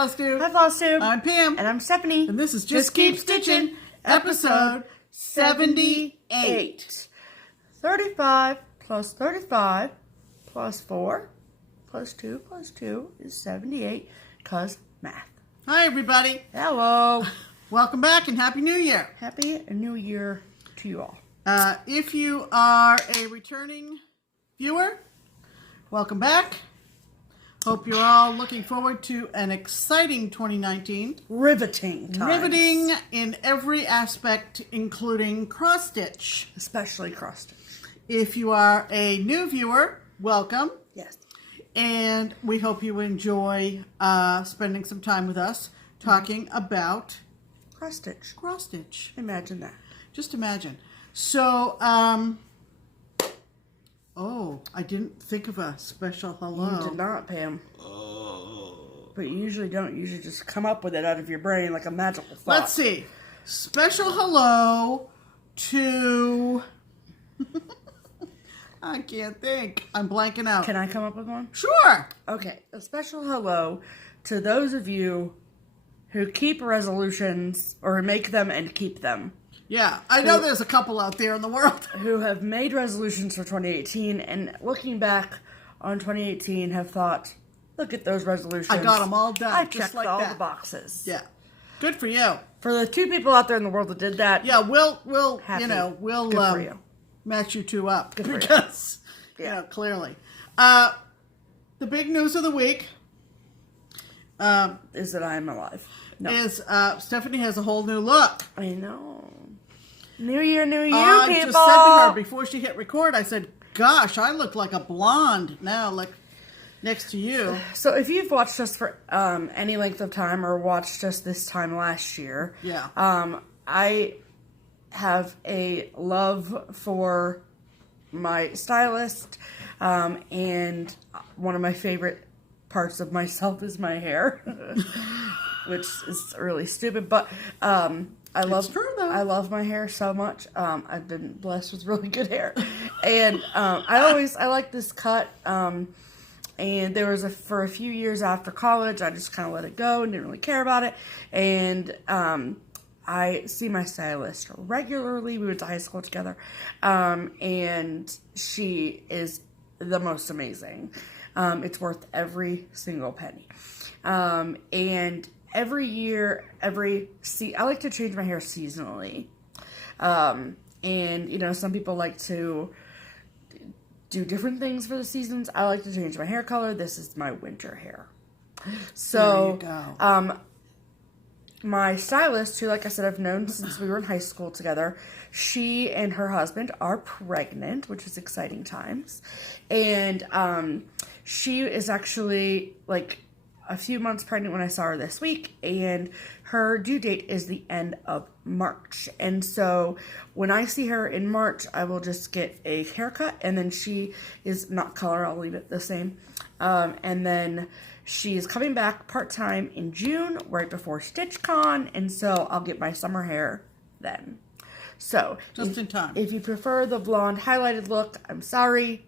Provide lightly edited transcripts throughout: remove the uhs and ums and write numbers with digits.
FlossTube. Hi, FlossTube. I'm Pam. And I'm Stephanie. And this is Just Keep Stitching, episode 78. 35 plus 35 plus 4 plus 2 plus 2 is 78, cause math. Hi, everybody. Hello. Welcome back and Happy New Year. Happy New Year to you all. If you are a returning viewer, welcome back. Hope you're all looking forward to an exciting 2019. Riveting times. Riveting in every aspect, including cross-stitch. Especially cross-stitch. If you are a new viewer, welcome. Yes. And we hope you enjoy spending some time with us talking about Cross-stitch. cross-stitch. Imagine that. Just imagine. So, oh, I didn't think of a special hello. You did not, Pam. But you usually don't. You usually just come up with it out of your brain like a magical thought. Let's see. Special hello to... I can't think. I'm blanking out. Can I come up with one? Sure. Okay. A special hello to those of you who keep resolutions or make them and keep them. Yeah, I know there's a couple out there in the world. Who have made resolutions for 2018 and looking back on 2018 have thought, look at those resolutions. I got them all done. I just checked like all that. the boxes. Yeah. Good for you. For the 2 people out there in the world that did that. Yeah, we'll Happy. we'll Good for you. match you two up. Good for because, Yeah. clearly. The big news of the week Is that I am alive. No. is Stephanie has a whole new look. I know. New year, new you, I people. just said to her before she hit record, I said, gosh, I look like a blonde now, like next to you. So if you've watched us for any length of time or watched us this time last year, Yeah. I have a love for my stylist, and one of my favorite parts of myself is my hair, which is really stupid, but I love my hair so much. I've been blessed with really good hair, and I like this cut. And there was for a few years after college, I just kind of let it go and didn't really care about it. And I see my stylist regularly. We went to high school together, and she is the most amazing. It's worth every single penny. And every year, I like to change my hair seasonally. And, some people like to do different things for the seasons. I like to change my hair color. This is my winter hair. So, There you go. My stylist, who, like I said, I've known since we were in high school together, she and her husband are pregnant, which is exciting times. And she is actually, like, a few months pregnant when I saw her this week, and her due date is the end of March. And so when I see her in March, I will just get a haircut, and then she is not color, I'll leave it the same. And then she is coming back part-time in June, right before StitchCon, and so I'll get my summer hair then. So Just in time. If you prefer the blonde highlighted look, I'm sorry.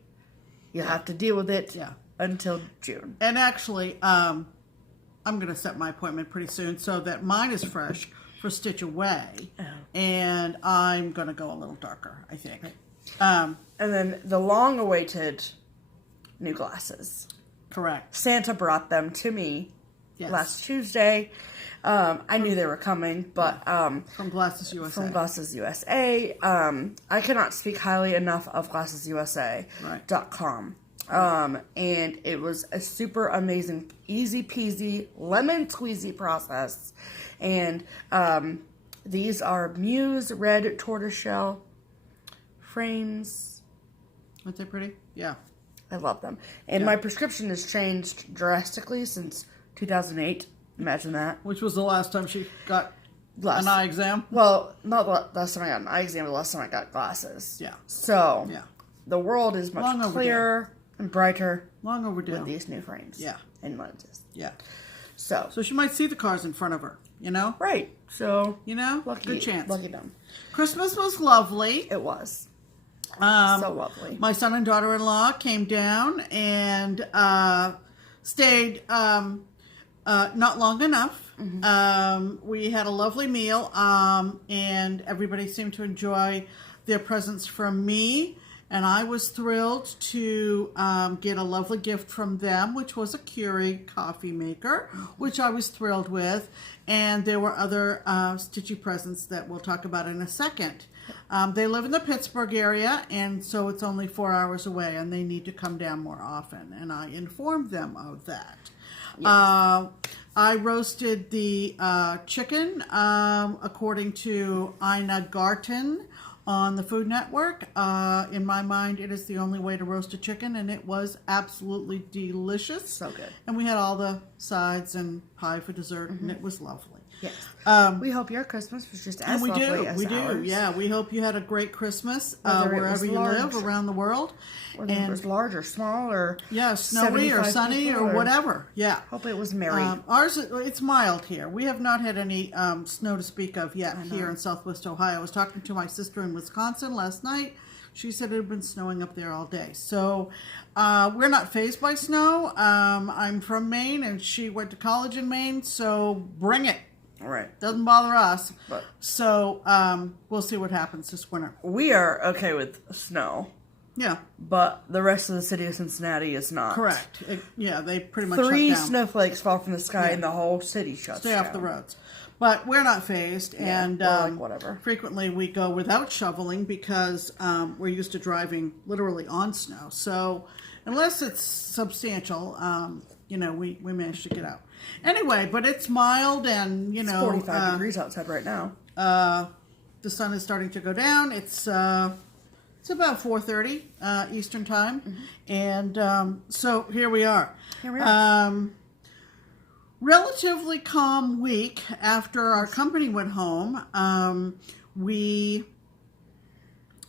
You'll have to deal with it until June. And actually, I'm going to set my appointment pretty soon so that mine is fresh for Stitch Away. Oh. And I'm going to go a little darker, I think. Right. And then the long-awaited new glasses. Correct. Santa brought them to me last Tuesday. I knew they were coming, but from Glasses USA. From Glasses USA. I cannot speak highly enough of GlassesUSA.com. And it was a super amazing, easy peasy, lemon squeezy process. And these are Muse Red Tortoiseshell frames. Aren't they pretty? Yeah. I love them. And my prescription has changed drastically since 2008. Imagine that. Which was the last time she got an eye exam? Well, not the last time I got an eye exam, but the last time I got glasses. Yeah. So, the world is much clearer and brighter. Long overdue. With these new frames. Yeah. And lenses. Yeah. So she might see the cars in front of her, you know? Right. So, good chance. Lucky them. Christmas was lovely. It was. So lovely. My son and daughter-in-law came down and stayed not long enough. We had a lovely meal, and everybody seemed to enjoy their presents from me. And I was thrilled to get a lovely gift from them, which was a Keurig coffee maker, which I was thrilled with. And there were other stitchy presents that we'll talk about in a second. They live in the Pittsburgh area, and so it's only 4 hours away, and they need to come down more often. And I informed them of that. Yes. I roasted the chicken according to Ina Garten on the Food Network. In my mind, it is the only way to roast a chicken, and it was absolutely delicious. So good. And we had all the sides and pie for dessert, and it was lovely. Yes. We hope your Christmas was just as and we lovely do. as We ours. do. Yeah. We hope you had a great Christmas wherever you large, live around the world. Whether it was large or small or snowy or sunny or whatever. Yeah. Hope it was merry. Ours, it's mild here. We have not had any snow to speak of yet here in Southwest Ohio. I was talking to my sister in Wisconsin last night. She said it had been snowing up there all day. So we're not fazed by snow. I'm from Maine, and she went to college in Maine, so bring it. All right. Doesn't bother us. But so we'll see what happens this winter. We are okay with snow. Yeah. But the rest of the city of Cincinnati is not. Correct. They pretty much 3 shut down. Snowflakes fall from the sky and the whole city shuts Stay down. off the roads. But we're not phased, and like whatever. Frequently we go without shoveling because we're used to driving literally on snow. So unless it's substantial, we manage to get out. Anyway, but it's mild, and it's 45 degrees outside right now. The sun is starting to go down. It's about 4:30 Eastern time, and so here we are. Relatively calm week after our company went home. We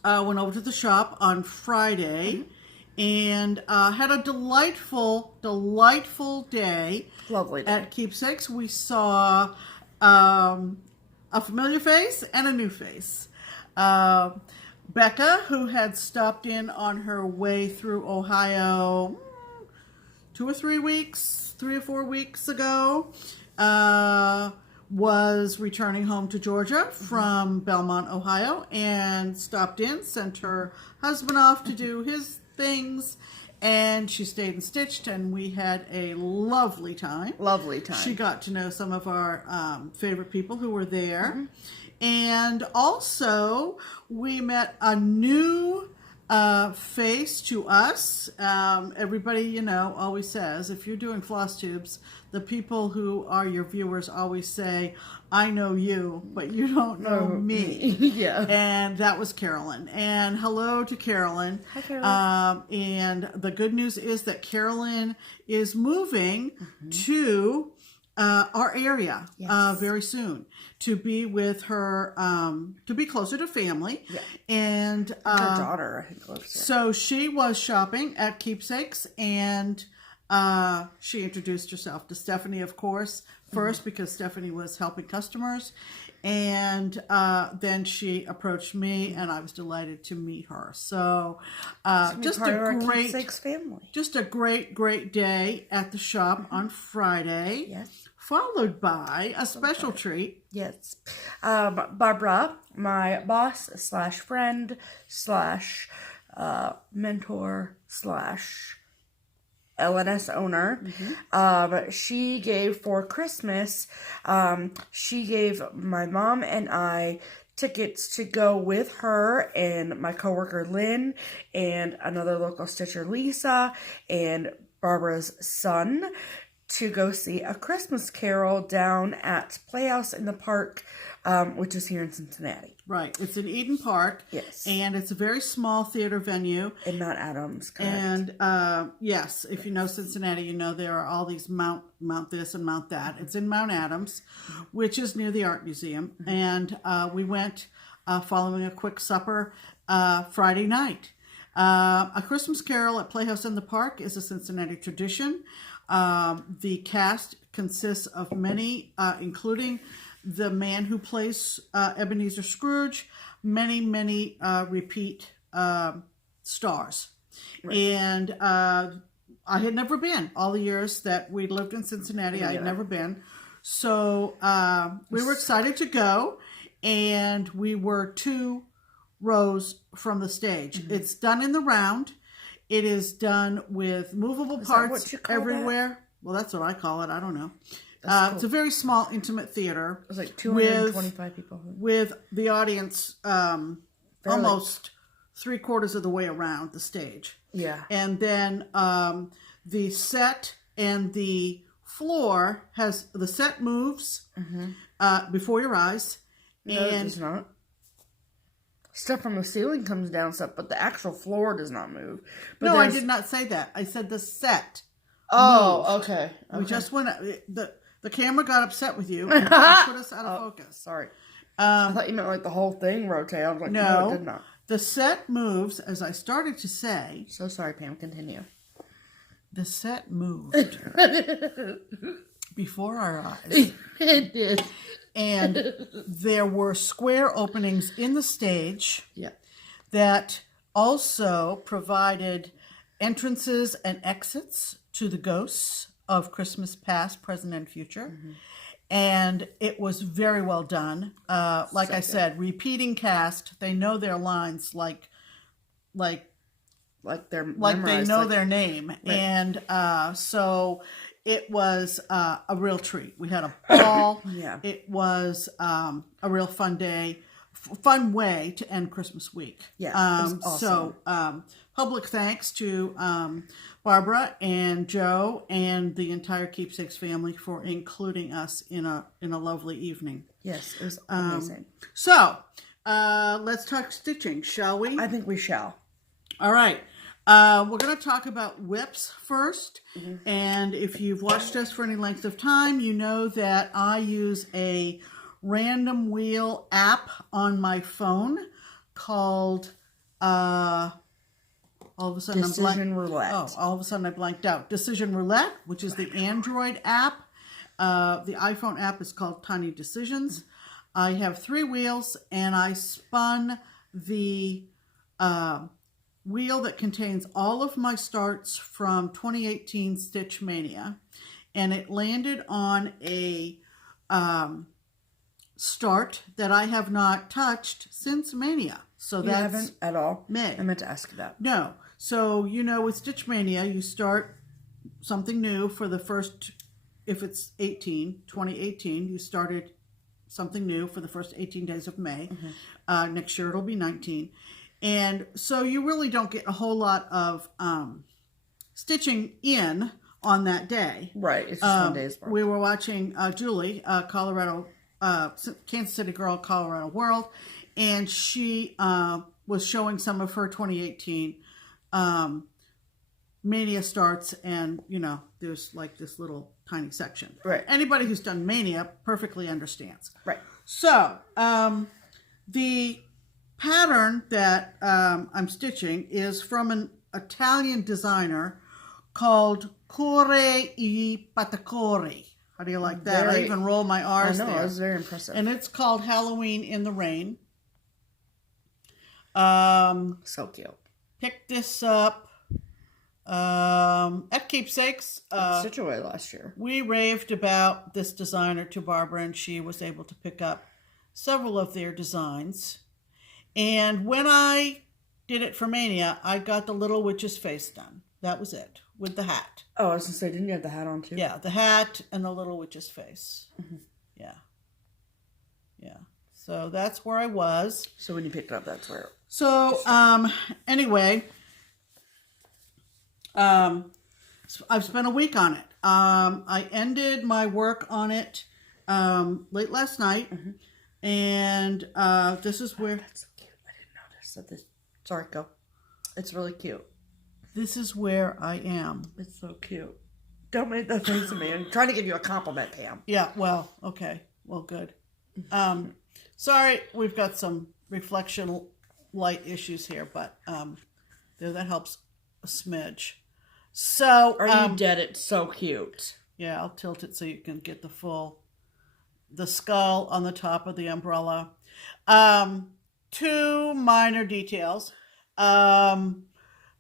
went over to the shop on Friday and had a delightful day. Lovely day. At Keepsakes. We saw a familiar face and a new face. Becca, who had stopped in on her way through Ohio 3 or 4 weeks ago, was returning home to Georgia from Belmont, Ohio, and stopped in, sent her husband off to do his things, and she stayed and stitched, and we had a lovely time. Lovely time. She got to know some of our favorite people who were there. And also, we met a new face to us. Everybody, always says, if you're doing floss tubes, the people who are your viewers always say, I know you, but you don't know me. Yeah. And that was Carolyn. And hello to Carolyn. Hi, Carolyn. And the good news is that Carolyn is moving to our area very soon to be with her, to be closer to family. Yeah. And her daughter, I think, lives there. So she was shopping at Keepsakes, and she introduced herself to Stephanie, of course, first because Stephanie was helping customers, and then she approached me, and I was delighted to meet her. So just a great Keepsakes family. Just a great day at the shop on Friday. Yes. Followed by a special treat. Yes. Barbara, my boss / friend / mentor / LNS owner. She gave for Christmas, she gave my mom and I tickets to go with her and my coworker Lynn and another local stitcher Lisa and Barbara's son to go see A Christmas Carol down at Playhouse in the Park, which is here in Cincinnati. Right. It's in Eden Park. Yes. And it's a very small theater venue. And not Adams, correct. And yes, if you know Cincinnati, you know there are all these Mount this and Mount that. It's in Mount Adams, which is near the Art Museum. And we went following a quick supper Friday night. A Christmas Carol at Playhouse in the Park is a Cincinnati tradition. The cast consists of many, including the man who plays Ebenezer Scrooge, many repeat stars. Right. And I had never been. All the years that we lived in Cincinnati, I had never been. So we were excited to go, and we were 2 rows from the stage. It's done in the round. It is done with movable parts everywhere. That? Well, that's what I call it. I don't know. Cool. It's a very small, intimate theater. It was like 225 people. With the audience almost 3/4 of the way around the stage. Yeah. And then the set and the floor has, the set moves before your eyes. No, it does not. Stuff from the ceiling comes down stuff, but the actual floor does not move. But no, I did not say that. I said the set. Oh, okay. We just went, the camera got upset with you and put us out of focus. Sorry. I thought you meant like the whole thing rotated. I was like, no, it did not. The set moves, as I started to say. So sorry, Pam. Continue. The set moved before our eyes. It did. And there were square openings in the stage that also provided entrances and exits to the ghosts of Christmas past, present, and future. And it was very well done. Like I said, repeating cast. They know their lines like they know their name. Right. And so it was a real treat. We had a ball. It was a real fun day, fun way to end Christmas week. Yeah, it was awesome. So public thanks to Barbara and Joe and the entire Keepsakes family for including us in a lovely evening. Yes, it was amazing. So let's talk stitching, shall we? I think we shall. All right. We're going to talk about whips first. And if you've watched us for any length of time, you know that I use a random wheel app on my phone called all of a sudden Decision Roulette. Oh, all of a sudden I blanked out. Decision Roulette, which is the Android app. The iPhone app is called Tiny Decisions. I have 3 wheels, and I spun the wheel that contains all of my starts from 2018 Stitch Mania, and it landed on a start that I have not touched since Mania. So you haven't at all? May. I meant to ask you that. No. So, you know, with Stitch Mania, you start something new for the first, if it's 2018, you started something new for the first 18 days of May. Next year it'll be 19. And so you really don't get a whole lot of stitching in on that day. Right. It's just one day's work. We were watching Julie, Kansas City girl, Colorado World, and she was showing some of her 2018 Mania starts, and, you know, there's like this little tiny section. Right. Anybody who's done Mania perfectly understands. Right. So, the pattern that I'm stitching is from an Italian designer called Cuore e Patacori. How do you like that? I even roll my R's there. I know, it was very impressive. And it's called Halloween in the Rain. So cute. Picked this up at Keepsakes. Stitch Away last year. We raved about this designer to Barbara, and she was able to pick up several of their designs. And when I did it for Mania, I got the little witch's face done. That was it, with the hat. Oh, I was going to say, didn't you have the hat on too? Yeah, the hat and the little witch's face. Yeah. Yeah. So that's where I was. So when you picked it up, that's where... So, anyway, I've spent a week on it. I ended my work on it late last night, and this is where... That's so cute. I didn't notice that this... Sorry, go. It's really cute. This is where I am. It's so cute. Don't make that face at me. I'm trying to give you a compliment, Pam. Yeah, well, okay. Well, good. Sorry, we've got some reflection light issues here, but that helps a smidge. So, Are you dead? It's so cute. Yeah, I'll tilt it so you can get the skull on the top of the umbrella. 2 minor details.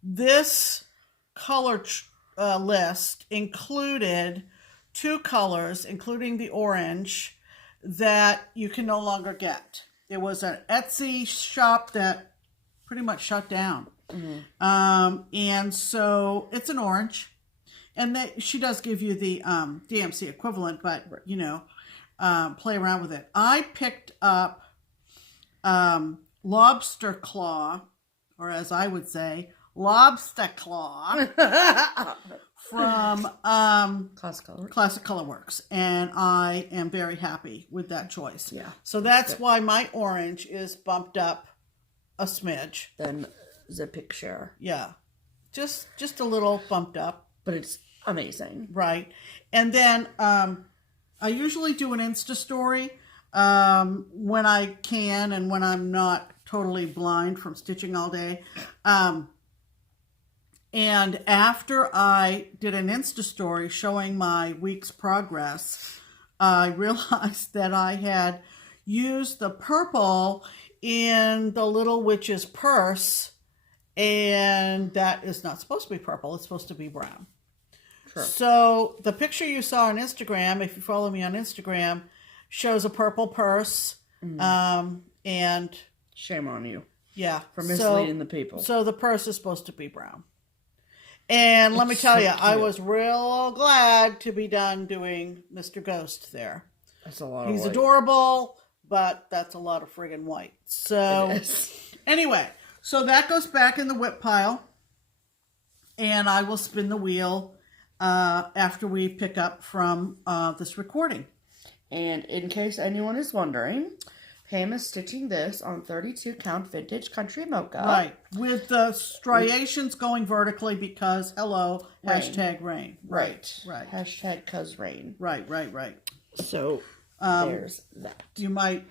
This color list included 2 colors, including the orange, that you can no longer get. There was an Etsy shop that pretty much shut down. And so it's an orange. And she does give you the DMC equivalent, but, you know, play around with it. I picked up lobster claw, or as I would say, lobster claw from Classic Color Works, and I am very happy with that choice. Yeah. So that's why my orange is bumped up a smidge. Then the picture. Yeah. Just a little bumped up. But it's amazing. Right. And then I usually do an Insta story when I can and when I'm not totally blind from stitching all day. And after I did an Insta story showing my week's progress, I realized that I had used the purple in the Little Witch's purse, and that is not supposed to be purple. It's supposed to be brown. Sure. So the picture you saw on Instagram, if you follow me on Instagram, shows a purple purse, and shame on you. Yeah. For misleading the people. So the purse is supposed to be brown. And let me tell you, I was real glad to be done doing Mr. Ghost there. That's a lot of He's white. adorable, but that's a lot of friggin' white. So anyway, so that goes back in the whip pile, and I will spin the wheel after we pick up from this recording. And in case anyone is wondering, Pam is stitching this on 32 count vintage country mocha. Right. With the striations going vertically because, hello, rain. hashtag rain. Right. Hashtag cuz rain. Right. So there's that. You might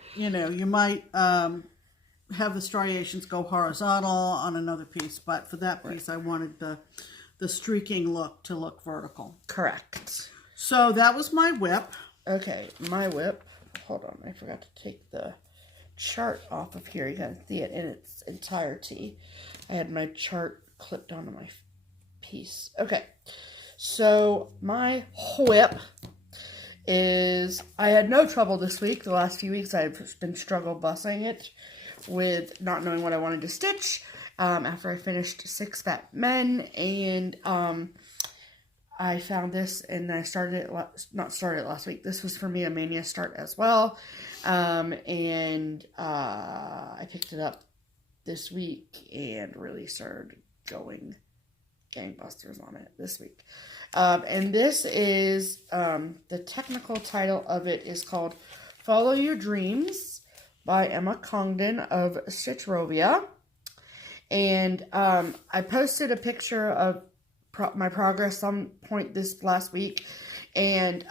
have the striations go horizontal on another piece, but for that piece I wanted the streaking look to look vertical. Correct. So that was my whip. Okay, my whip. Hold on, I forgot to take the chart off of here. You can see it in its entirety. I had my chart clipped onto my piece. Okay, so my whip is, I had no trouble this week. The last few weeks I've been struggle bussing it with not knowing what I wanted to stitch after I finished 6 Fat Men, and I found this and I started it, not started it last week. This was for me a Mania start as well. And I picked it up this week and really started going gangbusters on it this week. And this is, the technical title of it is called Follow Your Dreams by Emma Congdon of Stitchrovia. And I posted a picture of my progress some point this last week, and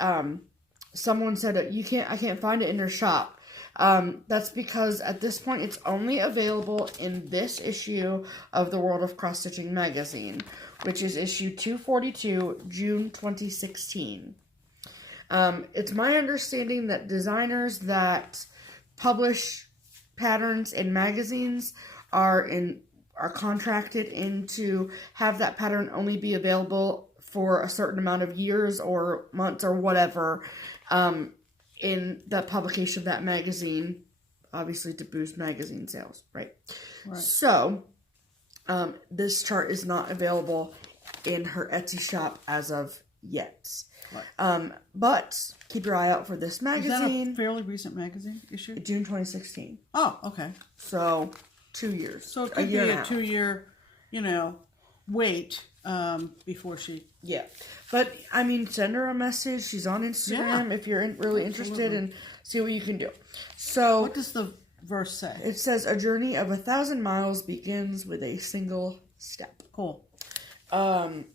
someone said I can't find it in their shop. That's because at this point it's only available in this issue of the World of Cross Stitching magazine, which is issue 242, June 2016. It's my understanding that designers that publish patterns in magazines are contracted in to have that pattern only be available for a certain amount of years or months or whatever in the publication of that magazine, obviously to boost magazine sales, right? So this chart is not available in her Etsy shop as of yet. Right. But keep your eye out for this magazine. Is that a fairly recent magazine issue? June 2016. Oh, okay. So 2 years. So it could be a 2-year, wait before she... Yeah. But, I mean, send her a message. She's on Instagram if you're really interested, and see what you can do. So... What does the verse say? It says, a journey of 1,000 miles begins with a single step. Cool. I'm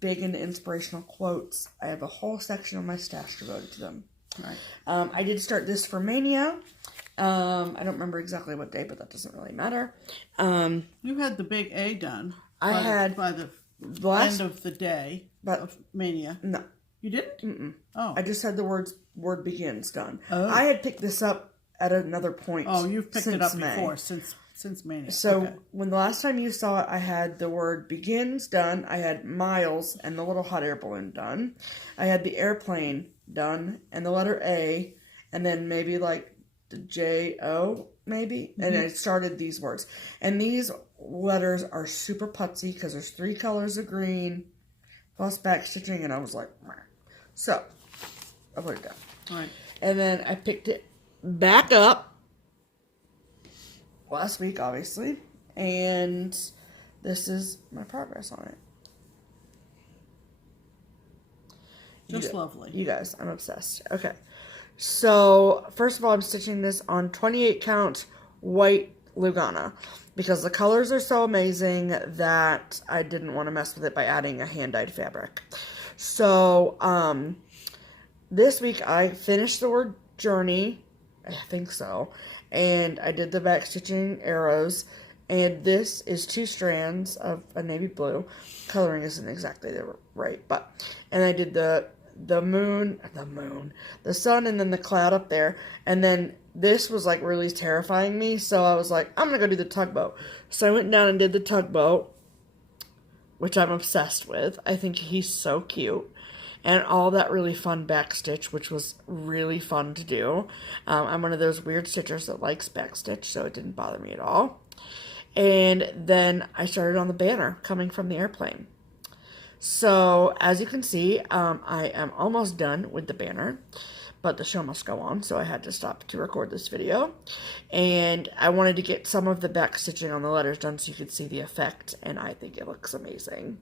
big into inspirational quotes. I have a whole section of my stash devoted to them. Right. I did start this for Mania. I don't remember exactly what day, but that doesn't really matter. You had the big A done. I had by the end of the day of Mania. No, you didn't. Mm-mm. Oh, I just had the word begins done. Oh. I had picked this up at another point. Oh, you've picked it up before since Since Mania. So okay. when the last time you saw it, I had the word begins done. I had miles and the little hot air balloon done. I had the airplane done and the letter A, and then maybe like the J-O, maybe. And I started these words. And these letters are super putsy because there's 3 colors of green plus back stitching, and I was like, meh. So I put it down. All right. And then I picked it back up last week, obviously, and this is my progress on it. Just lovely. You guys, I'm obsessed. Okay. So, first of all, I'm stitching this on 28 count white Lugana because the colors are so amazing that I didn't want to mess with it by adding a hand-dyed fabric. So, this week I finished the word journey, I think so, and I did the back stitching arrows, and this is 2 strands of a navy blue. Coloring isn't exactly right, and I did the sun, and then the cloud up there, and then this was like really terrifying me, so I was like, I'm gonna go do the tugboat. So I went down and did the tugboat, which I'm obsessed with. I think he's so cute. And all that really fun backstitch, which was really fun to do. I'm one of those weird stitchers that likes backstitch, so it didn't bother me at all. And then I started on the banner coming from the airplane. So, as you can see, I am almost done with the banner, but the show must go on, so I had to stop to record this video. And I wanted to get some of the backstitching on the letters done so you could see the effect, and I think it looks amazing.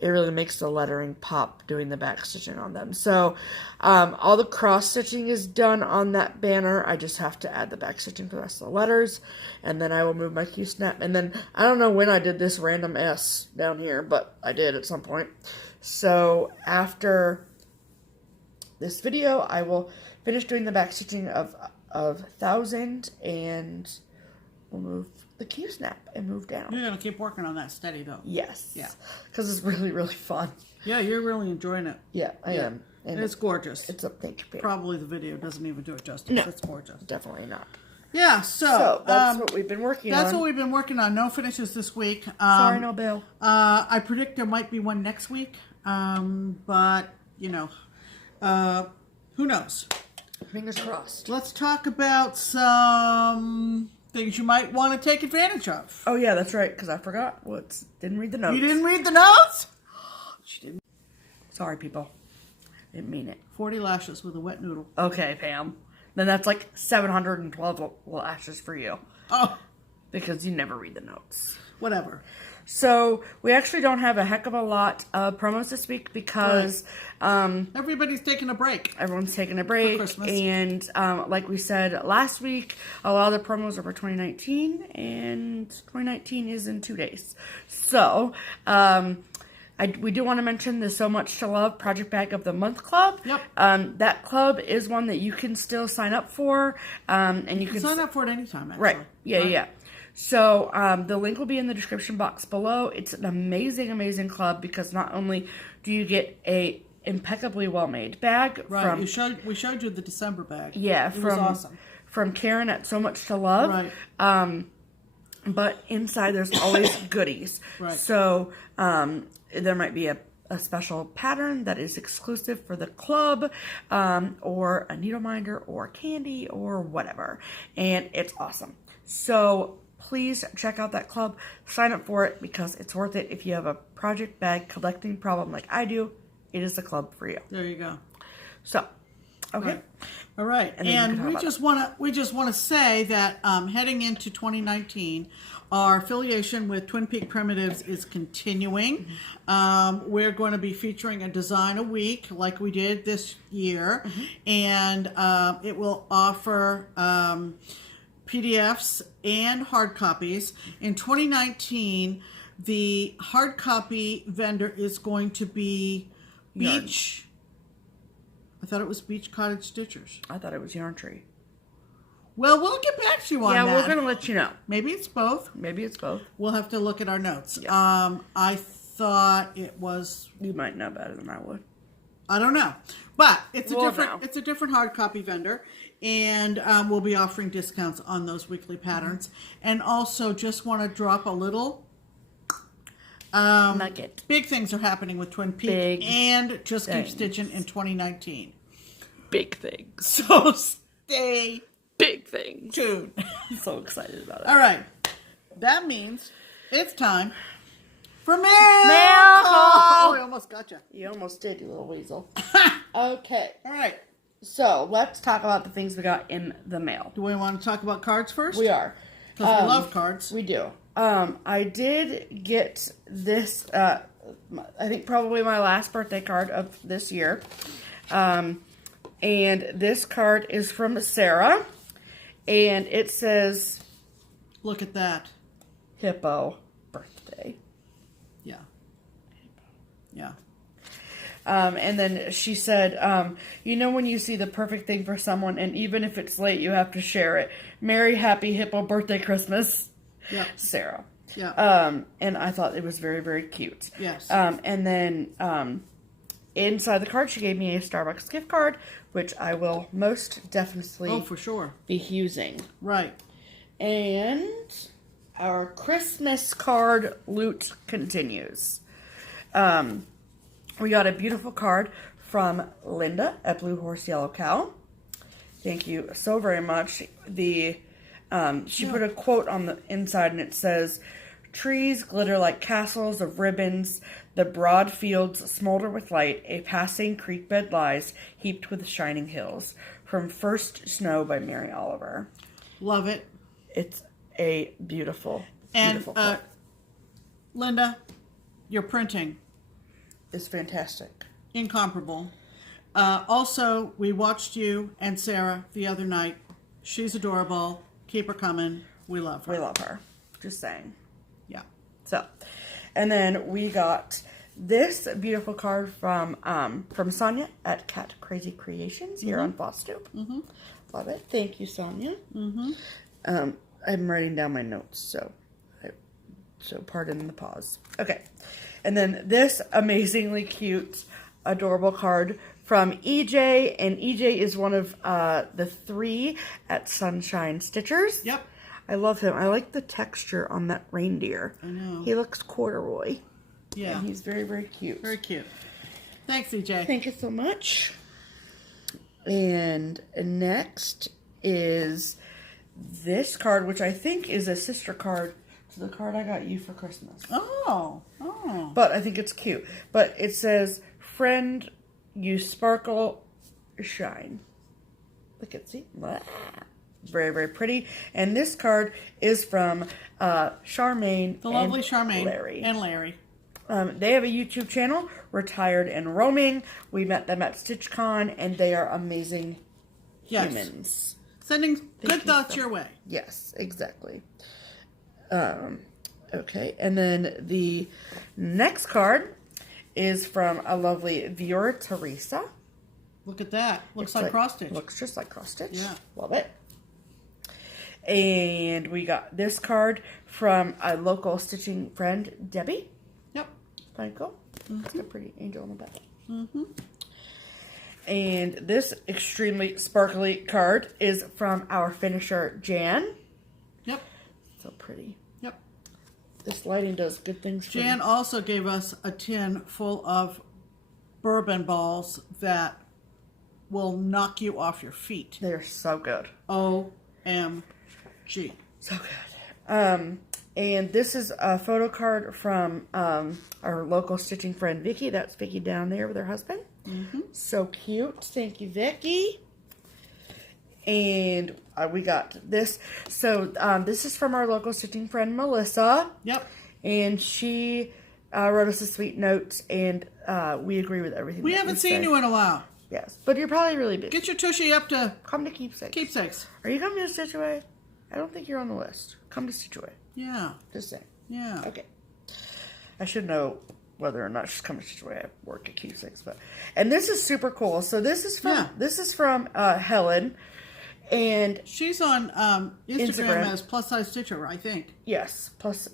It really makes the lettering pop doing the back stitching on them. So all the cross stitching is done on that banner. I just have to add the back stitching for the rest of the letters. And then I will move my Q-snap. And then I don't know when I did this random S down here, but I did at some point. So after this video, I will finish doing the back stitching of 1,000 and we'll move the Q-snap and move down. You're going to keep working on that steady, though. Yes. Yeah. Because it's really, really fun. Yeah, you're really enjoying it. Yeah, I am. And it's gorgeous. It's a thank you, Pam. Probably the video doesn't even do it justice. No, it's gorgeous. Definitely not. Yeah, So that's what we've been working on. That's what we've been working on. No finishes this week. Sorry, no bill. I predict there might be one next week. But, you know, who knows? Fingers crossed. Let's talk about some things you might want to take advantage of. Oh, yeah, that's right, because I forgot. Didn't read the notes. You didn't read the notes? She didn't. Sorry, people. Didn't mean it. 40 lashes with a wet noodle. Okay, Pam. Then that's like 712 lashes for you. Oh. Because you never read the notes. Whatever. So, we actually don't have a heck of a lot of promos this week because everybody's taking a break. Everyone's taking a break. For Christmas. And like we said last week, a lot of the promos are for 2019, and 2019 is in 2 days. So, we do want to mention the So Much to Love Project Bag of the Month Club. Yep. That club is one that you can still sign up for. And you can sign up for it anytime, actually. Right. Yeah. So, the link will be in the description box below. It's an amazing, amazing club because not only do you get a impeccably well-made bag. Right. We showed you the December bag. Yeah. It was awesome. From Karen at So Much to Love. Right. But inside there's always goodies. Right. So, there might be a special pattern that is exclusive for the club, or a needle minder, or candy, or whatever. And it's awesome. So, please check out that club. Sign up for it because it's worth it. If you have a project bag collecting problem like I do, it is the club for you. There you go. So, okay. Right. All right. And we just want to say that heading into 2019, our affiliation with Twin Peak Primitives is continuing. Mm-hmm. We're going to be featuring a design a week like we did this year. Mm-hmm. And it will offer PDFs and hard copies. In 2019, the hard copy vendor is going to be Beach. I thought it was Beach Cottage Stitchers. I thought it was Yarn Tree. Well, we'll get back to you on that. Yeah, we're going to let you know. Maybe it's both. Maybe it's both. We'll have to look at our notes. Yeah. I thought it was... You might know better than I would. I don't know. But it's a We'll different know. it's a different hard copy vendor, and we'll be offering discounts on those weekly patterns. And also, just want to drop a little nugget. big things are happening with Twin Peaks Big and Just Keep things. Stitching in 2019. Big things. So stay Big things. tuned. I'm so excited about it. All right, that means it's time for mail. call. Oh, I almost got you. You almost did, you little weasel. Okay. All right. So let's talk about the things we got in the mail. Do we want to talk about cards first? We are. Because we love cards. We do. I did get this, I think probably my last birthday card of this year. And this card is from Sarah. And it says, Look at that. Hippo birthday. Yeah. Yeah. And then she said, you know when you see the perfect thing for someone, and even if it's late, you have to share it. Merry, happy Hippo birthday Christmas. Yeah. Sarah. Yeah. And I thought it was very, very cute. Yes. And then inside the card, she gave me a Starbucks gift card, which I will most definitely Oh, for sure. be using. Right. And our Christmas card loot continues. We got a beautiful card from Linda at BlueHorseYellowCow. Thank you so very much. She put a quote on the inside, and it says, "Trees glitter like castles of ribbons. The broad fields smolder with light. A passing creek bed lies, heaped with shining hills." From First Snow by Mary Oliver. Love it. It's a beautiful, And beautiful card. Linda, your printing, It's fantastic. incomparable. Also, we watched you and Sarah the other night. She's adorable. Keep her coming. We love her. We love her. Just saying. Yeah. So, and then we got this beautiful card from Sonya at catcrazycreations here on FlossTube. Mm-hmm. Love it. Thank you, Sonya. Mm-hmm. I'm writing down my notes, so pardon the pause. Okay, and then this amazingly cute, adorable card from EJ, and EJ is one of the 3 at Sunshine Stitchers. Yep. I love him. I like the texture on that reindeer. I know. He looks corduroy. Yeah. And he's very, very cute. Very cute. Thanks, EJ. Thank you so much. And next is this card, which I think is a sister card to the card I got you for Christmas. Oh. But I think it's cute. But it says, "Friend, you sparkle, shine." Look at, see? Very, very pretty. And this card is from Charmaine. The lovely and Charmaine. Larry. And Larry. They have a YouTube channel, Retired and Roaming. We met them at StitchCon, and they are amazing humans. Sending good you thoughts so- your way. Yes, exactly. Okay, and then the next card is from a lovely viewer, Teresa. Look at that. Looks It's like cross stitch. Looks just like cross stitch. Yeah. Love it. And we got this card from a local stitching friend, Debbie. Yep. Kind of cool. It's a pretty angel on the back. Mm-hmm. And this extremely sparkly card is from our finisher, Jan. Yep. So pretty. Yep. This lighting does good things for Jan me. also gave us a tin full of bourbon balls that will knock you off your feet. They're so good. OMG. So good. And this is a photo card from our local stitching friend, Vicky. That's Vicky down there with her husband. Mm-hmm. So cute. Thank you, Vicky. And we got this. So this is from our local stitching friend, Melissa. Yep. And she wrote us a sweet note, and we agree with everything. We haven't seen you in a while. Yes, but you're probably really busy. Get your tushy up to Come to Keepsakes. Keepsakes. Are you coming to Stitchaway? I don't think you're on the list. Come to Stitchaway. Yeah. Just saying. Yeah. Okay. I should know whether or not she's coming to Stitchaway. I work at Keepsakes, and this is super cool. So this is from Helen, and She's on Instagram Instagram. as plus size stitcher, I think. yes, plus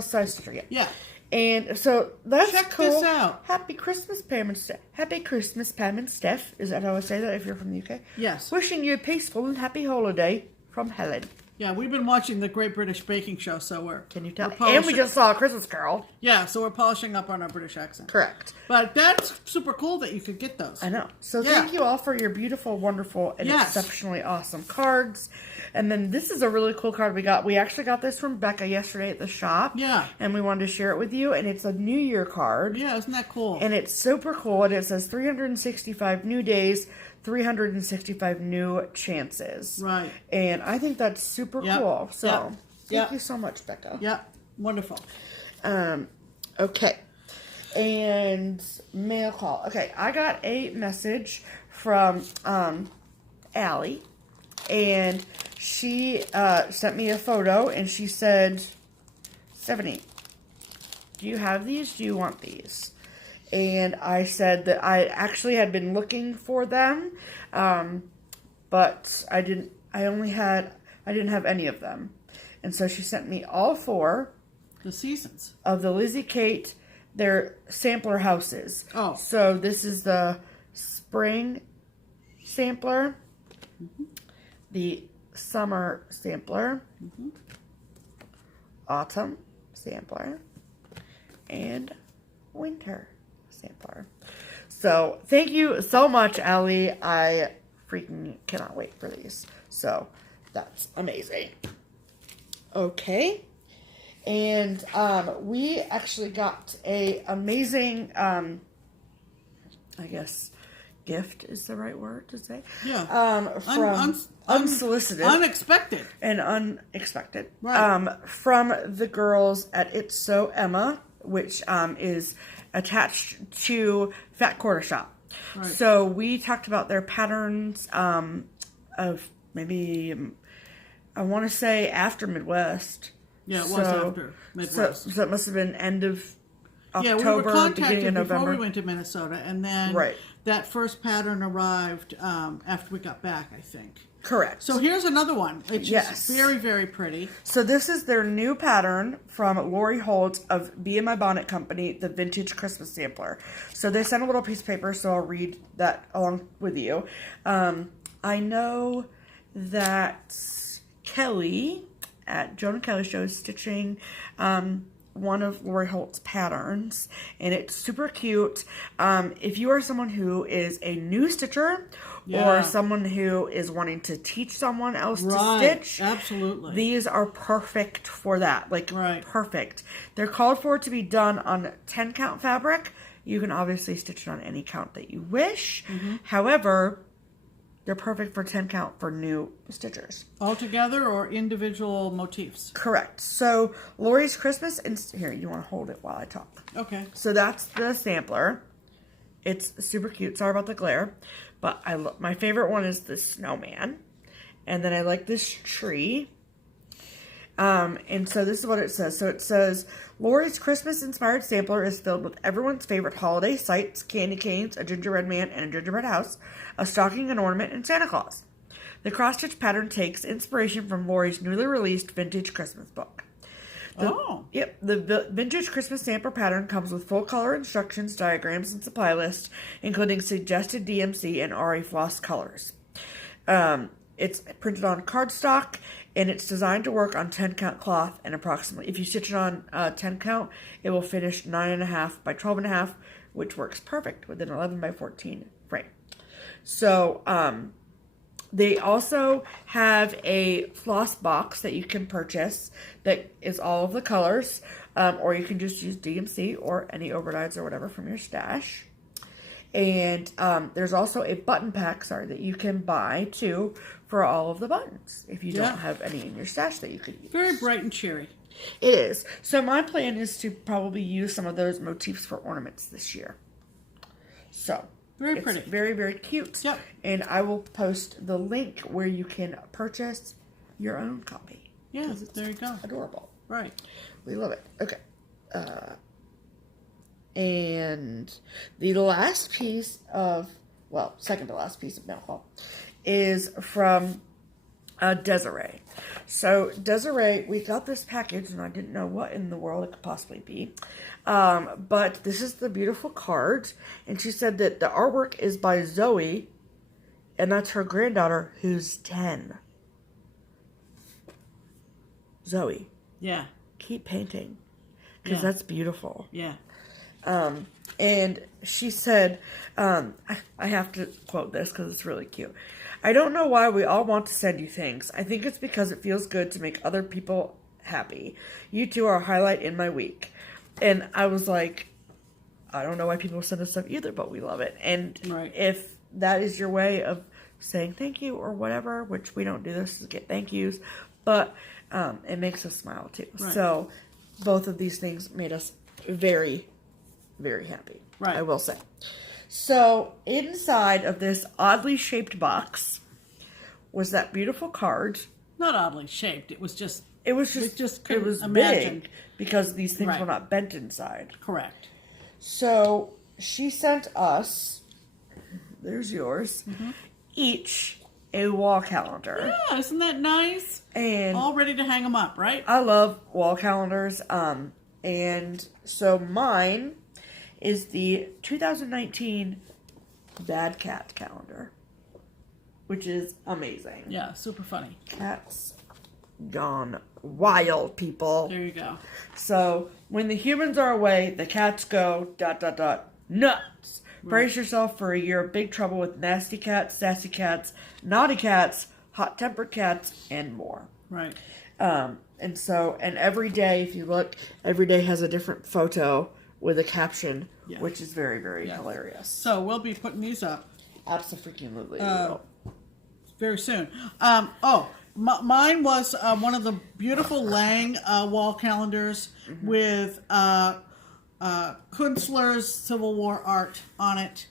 size stitcher. Yeah. Yeah. And so that's Check cool. this out. Happy Christmas, Pam and Steph. Happy Christmas, Pam and Steph. Is that how I say that if you're from the UK? Yes. Wishing you a peaceful and happy holiday from Helen. Yeah, we've been watching the Great British Baking Show, so we're... Can you tell? we're polishing- And we just saw a Christmas Carol. Yeah, so we're polishing up on our British accent. Correct. But that's super cool that you could get those. I know. So Yeah. thank you all for your beautiful, wonderful, and Yes. exceptionally awesome cards. And then this is a really cool card we got. We actually got this from Becca yesterday at the shop. Yeah. And we wanted to share it with you. And it's a New Year card. Yeah, isn't that cool? And it's super cool. And it says 365 new days, 365 new chances. Right. And I think that's super Yep. cool. So Yep. thank Yep. you so much, Becca. Yeah, wonderful. Okay. And mail call. Okay, I got a message from Allie, and she sent me a photo, and she said, Stephanie, do you have these? Do you want these? And I said that I actually had been looking for them, but I didn't have any of them. And so she sent me all 4 The seasons. of the Lizzie Kate, their sampler houses. Oh. So this is the spring sampler, the summer sampler, autumn sampler, and winter sampler. So thank you so much, Allie. I freaking cannot wait for these. So that's amazing. Okay. And we actually got a amazing, I guess, gift is the right word to say. Yeah. From unsolicited. Unexpected. And unexpected. Right. From the girls at It's So Emma, which is attached to Fat Quarter Shop. Right. So we talked about their patterns of maybe, I want to say after Midwest. Yeah, it was after Midwest. So it must have been end of October, Yeah, we were beginning contacted of before November. we went to Minnesota, and then Right. that first pattern arrived after we got back, I think. Correct. So here's another one. It's Yes. just very, very pretty. So this is their new pattern from Lori Holt of Be in My Bonnet Company, the Vintage Christmas Sampler. So they sent a little piece of paper, so I'll read that along with you. I know that Kelly at Joan and Kelly Show is stitching one of Lori Holt's patterns, and it's super cute. If you are someone who is a new stitcher or someone who is wanting to teach someone else to stitch, absolutely, these are perfect for that. Like, right. Perfect. They're called for to be done on 10 count fabric. You can obviously stitch it on any count that you wish. However, they're perfect for 10 count for new stitchers. All together or individual motifs? Correct. So Lori's Christmas, here, you want to hold it while I talk. Okay. So that's the sampler. It's super cute. Sorry about the glare. But my favorite one is the snowman. And then I like this tree. And so this is what it says. So it says, Lori's Christmas-inspired sampler is filled with everyone's favorite holiday sights, candy canes, a gingerbread man and a gingerbread house, a stocking, an ornament, and Santa Claus. The cross-stitch pattern takes inspiration from Lori's newly released Vintage Christmas book. Yep, the Vintage Christmas sampler pattern comes with full color instructions, diagrams, and supply list, including suggested DMC and RE floss colors. It's printed on cardstock, and it's designed to work on 10 count cloth, and approximately, if you stitch it on 10 count, it will finish 9.5 by 12.5, which works perfect with an 11 by 14 frame. So, they also have a floss box that you can purchase that is all of the colors, or you can just use DMC or any overrides or whatever from your stash. And there's also a button pack, that you can buy too for all of the buttons if you don't have any in your stash that you could use. Very bright and cheery. It is. So my plan is to probably use some of those motifs for ornaments this year. So very pretty. Very, very cute. Yep. And I will post the link where you can purchase your own copy. Yeah, there you go. Adorable. Right. We love it. Okay. And the last piece of, second to last piece of mail haul is from Desiree. So Desiree, we got this package and I didn't know what in the world it could possibly be. But this is the beautiful card. And she said that the artwork is by Zoe. And that's her granddaughter who's 10. Zoe. Yeah. Keep painting. Because that's beautiful. Yeah. And she said, I have to quote this because it's really cute. I don't know why we all want to send you things. I think it's because it feels good to make other people happy. You two are a highlight in my week. And I was like, I don't know why people send us stuff either, but we love it. And if that is your way of saying thank you or whatever, which we don't do this to get thank yous, but it makes us smile too. Right. So both of these things made us very, very happy. Right. I will say. So inside of this oddly shaped box was that beautiful card. Not oddly shaped. It was it was big because these things were not bent inside. Correct. So she sent us, there's yours, each a wall calendar. Yeah, isn't that nice? And all ready to hang them up, right? I love wall calendars. And so mine is the 2019 Bad Cat calendar, which is amazing. Yeah, super funny. Cats gone wild, people. There you go. So when the humans are away, the cats go ... nuts. Brace yourself for a year of big trouble with nasty cats, sassy cats, naughty cats, hot-tempered cats, and more. Right. And every day, if you look, every day has a different photo with a caption, which is very, very hilarious. So we'll be putting these up. Absolutely. Very soon. Mine was one of the beautiful Lang wall calendars with Kunstler's Civil War art on it.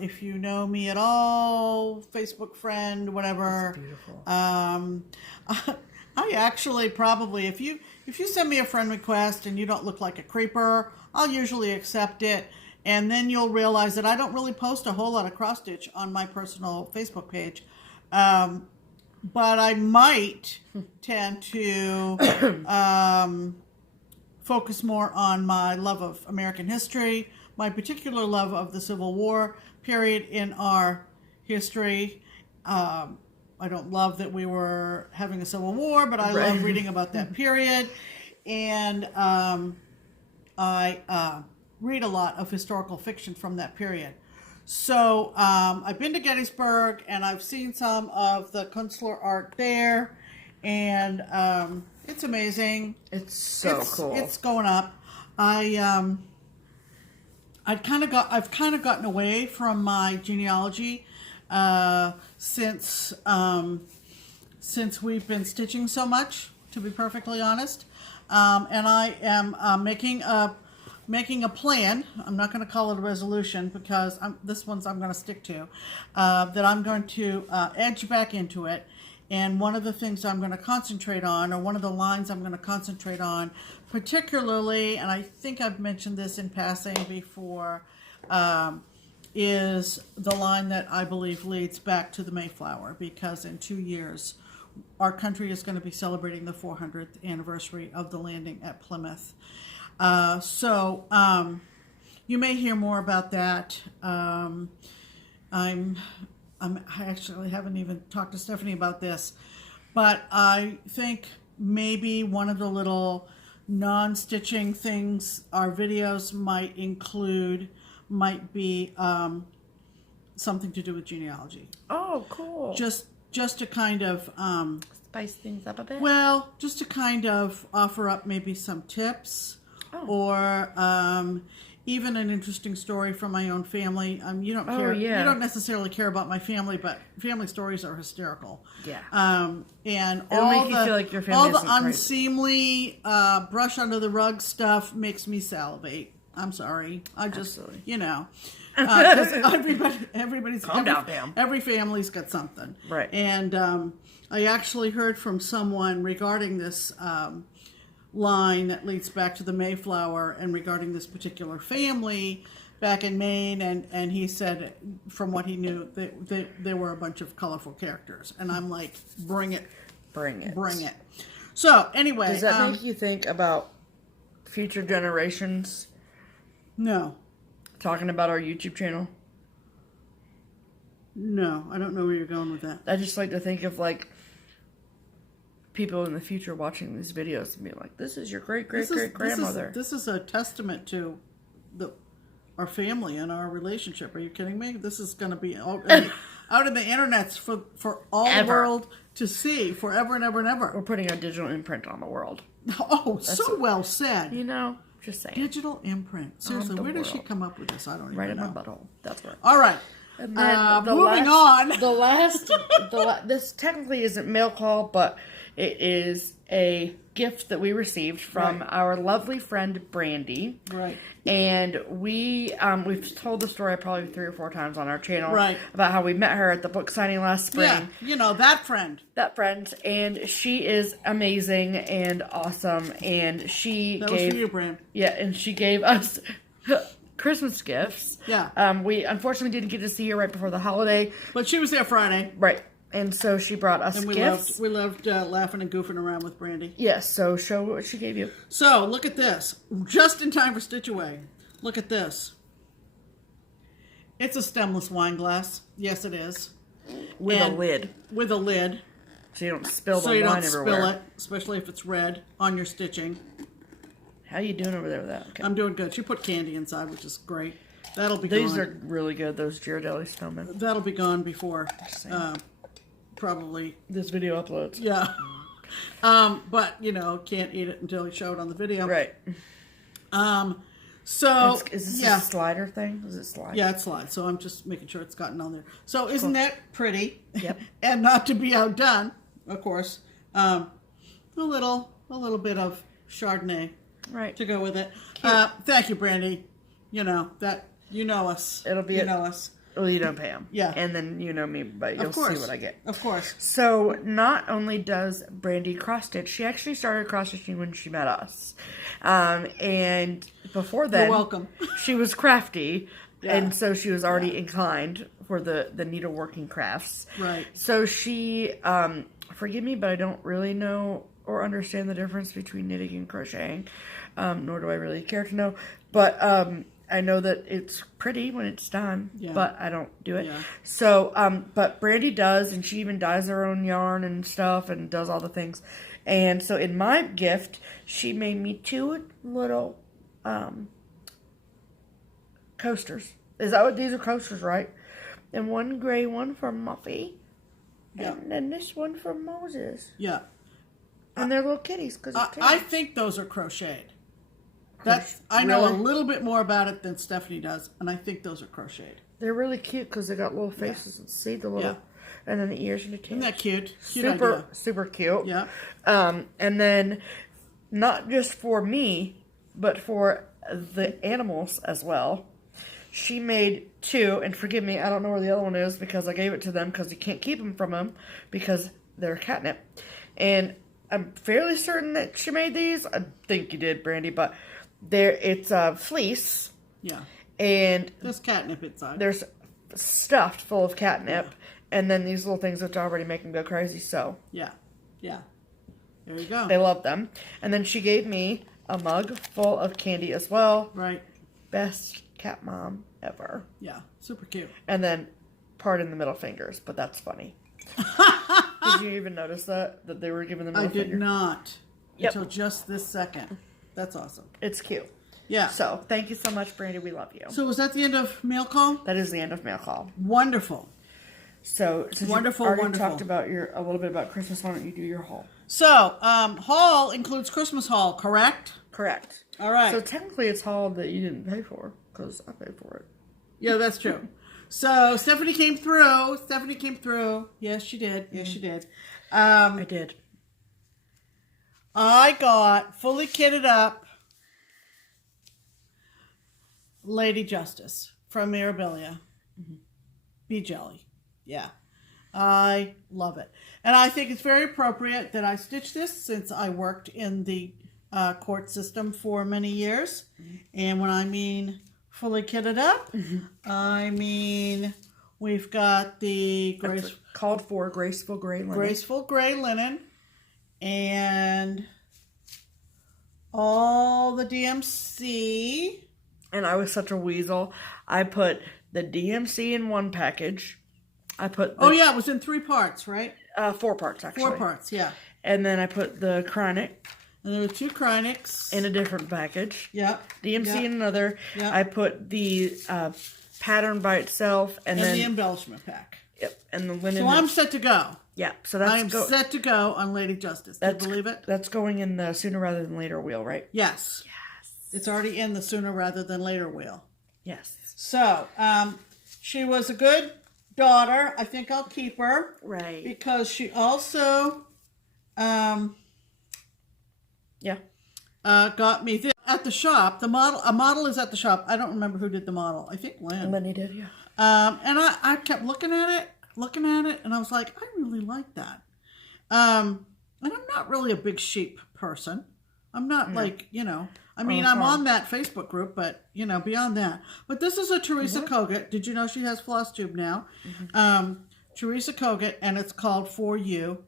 If you know me at all, Facebook friend, whatever. That's beautiful. I actually probably, if you send me a friend request and you don't look like a creeper, I'll usually accept it. And then you'll realize that I don't really post a whole lot of cross stitch on my personal Facebook page. But I might tend to focus more on my love of American history, my particular love of the Civil War period in our history. I don't love that we were having a Civil War, but I love reading about that period. And I read a lot of historical fiction from that period. So I've been to Gettysburg, and I've seen some of the Kunstler art there, and it's amazing. It's cool. It's going up. I've kind of gotten away from my genealogy since we've been stitching so much, to be perfectly honest. And I am making a plan. I'm not going to call it a resolution because this one's I'm going to stick to. That I'm going to edge back into it. And one of the things I'm going to concentrate on, or one of the lines I'm going to concentrate on, particularly, and I think I've mentioned this in passing before, is the line that I believe leads back to the Mayflower, because in 2 years, our country is going to be celebrating the 400th anniversary of the landing at Plymouth. So you may hear more about that. I actually haven't even talked to Stephanie about this, but I think maybe one of the little non-stitching things our videos might include might be something to do with genealogy. Oh, cool. Just to kind of spice things up a bit. Well, just to kind of offer up maybe some tips, or even an interesting story from my own family. You don't care. You don't necessarily care about my family, but family stories are hysterical. Yeah. And it'll make you feel like your family all the unseemly brush under the rug stuff makes me salivate. I'm sorry. I just, everybody's calm down, Pam. Every family's got something, right? And I actually heard from someone regarding this line that leads back to the Mayflower, and regarding this particular family, back in Maine, and he said, from what he knew, there were a bunch of colorful characters. And I'm like, bring it. Bring it. Bring it. So, anyway. Does that make you think about future generations? No. Talking about our YouTube channel? No, I don't know where you're going with that. I just like to think of, like, people in the future watching these videos and be like, this is your great-great-great-grandmother. This is a testament to our family and our relationship. Are you kidding me? This is going to be out in the internets for all the world to see forever and ever and ever. We're putting a digital imprint on the world. Oh, so well said. You know, just saying. Digital imprint. Seriously, where does she come up with this? I don't even know. Right in my butthole. That's right. All right. And then moving on. This technically isn't mail call, but it is a gift that we received from our lovely friend Brandy. Right. And we've told the story probably 3 or 4 times on our channel. Right. About how we met her at the book signing last spring. Yeah, you know, that friend. That friend. And she is amazing and awesome. And that was for you, Bran. Yeah, and she gave us Christmas gifts. Yeah. We unfortunately didn't get to see her right before the holiday. But she was there Friday. Right. And so she brought us gifts. We loved laughing and goofing around with Brandy. Yes, so show what she gave you. So, look at this. Just in time for Stitch Away. Look at this. It's a stemless wine glass. Yes, it is. With a lid. With a lid. So you don't spill the wine wine everywhere. So you don't spill it, especially if it's red, on your stitching. How you doing over there with that? Okay. I'm doing good. She put candy inside, which is great. That'll be gone. These are really good, those Ghirardelli snowmen. That'll be gone before... probably this video uploads. Yeah. But you know, can't eat it until you show it on the video. Right. So is this a slider thing? Is it slide? Yeah, it's slide. So I'm just making sure it's gotten on there. So isn't that pretty? Yep. And not to be outdone, of course, a little bit of Chardonnay. Right. To go with it. Thank you, Brandy. You know that you know us. You know us. Well, you know Pam. Yeah. And then you know me, but you'll see what I get. Of course. So, not only does Brandy cross-stitch, she actually started cross-stitching when she met us. And before then... You're welcome. She was crafty, Yeah. and so she was already inclined for the needleworking crafts. Right. So she, forgive me, but I don't really know or understand the difference between knitting and crocheting, nor do I really care to know. But... I know that it's pretty when it's done, but I don't do it. Yeah. So, but Brandy does, and she even dyes her own yarn and stuff and does all the things. And so in my gift, she made me 2 little coasters. Is that what these are coasters, right? And one gray one for Muffy. Yeah. And then this one for Moses. Yeah. And they're little kitties. Cause I think those are crocheted. I know a little bit more about it than Stephanie does, and I think those are crocheted. They're really cute because they got little faces and see the little, and then the ears and the tail. Isn't that cute? Super cute. Yeah. And then not just for me, but for the animals as well. She made 2, and forgive me, I don't know where the other one is because I gave it to them because you can't keep them from them because they're catnip. And I'm fairly certain that she made these. I think you did, Brandy, but. It's a fleece. Yeah. And there's catnip inside. There's stuffed full of catnip. And then these little things which already make them go crazy. So. Yeah. Yeah. There you go. They love them. And then she gave me a mug full of candy as well. Right. Best cat mom ever. Yeah. Super cute. And then pardon the middle fingers, but that's funny. Did you even notice that they were giving the middle finger? I did not. Until just this second. That's awesome. It's cute. Yeah. So, thank you so much, Brandy. We love you. So, was that the end of mail call? That is the end of mail call. Wonderful. So, since wonderful, you already talked about a little bit about Christmas, why don't you do your haul? So, haul includes Christmas haul, correct? Correct. All right. So, technically, it's haul that you didn't pay for, because I paid for it. Yeah, that's true. So, Stephanie came through. Yes, she did. Yes, she did. I did. I got fully kitted up Lady Justice from Mirabilia. Bee Jelly. Yeah. I love it. And I think it's very appropriate that I stitch this since I worked in the court system for many years. And when I mean fully kitted up. I mean, we've got the called for graceful gray linen. And all the DMC. And I was such a weasel. I put the DMC in one package. I put it was in 3 parts, right? 4 parts, actually. 4 parts, yeah. And then I put the Chronic. And there were 2 Chronics. In a different package. Yep. DMC in another. Yep. I put the pattern by itself. And then the embellishment pack. Yep. And the linen. So I'm set to go. Yeah. So that's I'm set to go on Lady Justice. Do you believe it? That's going in the sooner rather than later wheel, right? Yes. It's already in the sooner rather than later wheel. Yes. So, she was a good daughter. I think I'll keep her. Right. Because she also, got me this at the shop. A model is at the shop. I don't remember who did the model. I think Lynn. Lenny did, yeah. And I kept looking at it, and I was like, I really like that. And I'm not really a big sheep person. I'm not like, I mean, I'm on that Facebook group, but, beyond that. But this is a Teresa Kogut. Did you know she has FlossTube now? Teresa Kogut, and it's called For You.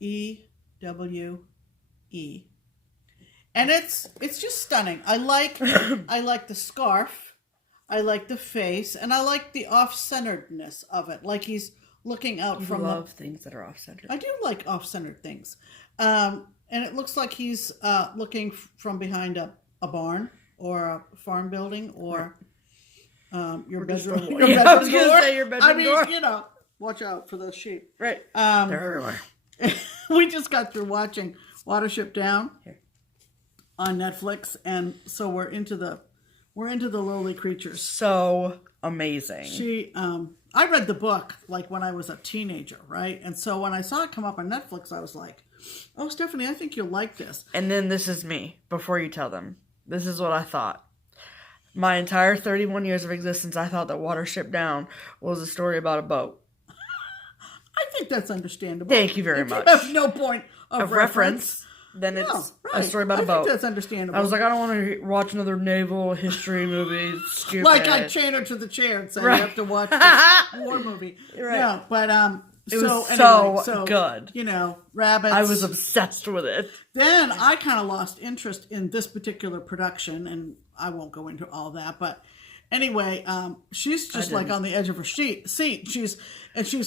EWE. And it's just stunning. I like the scarf. I like the face, and I like the off-centeredness of it. Like he's looking out from I love things that are off-centered. I do like off-centered things. And it looks like he's looking from behind a barn or a farm building or your bedroom. I was going to say your bedroom door. I mean, watch out for those sheep. Right. They're everywhere. We just got through watching Watership Down on Netflix, and so we're into the lowly creatures. So amazing. I read the book like when I was a teenager, right? And so when I saw it come up on Netflix, I was like, oh, Stephanie, I think you'll like this. And then this is me, before you tell them. This is what I thought. My entire 31 years of existence, I thought that Watership Down was a story about a boat. I think that's understandable. Thank you very much. You have no point of reference. Then it's a story about a boat. I think that's understandable. I was like, I don't want to watch another naval history movie. It's stupid. Like I chain her to the chair and say, you have to watch this war movie. Right. No, but it was so good. Rabbits. I was obsessed with it. Then I kind of lost interest in this particular production, and I won't go into all that, but anyway, she's just like on the edge of her seat. She's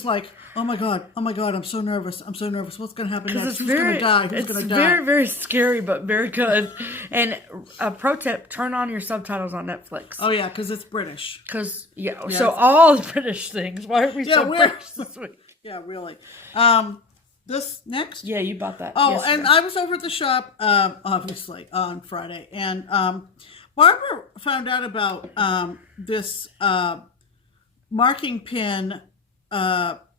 like, oh my god, I'm so nervous. What's going to happen next? Who's going to die? Who's going to die? It's very, very scary, but very good. And a pro tip, turn on your subtitles on Netflix. Oh yeah, because it's British. So all the British things. Why are we so British this week? Yeah, really. This next? Yeah, you bought that. Oh, and I was over at the shop, obviously, on Friday. And Barbara found out about this marking pin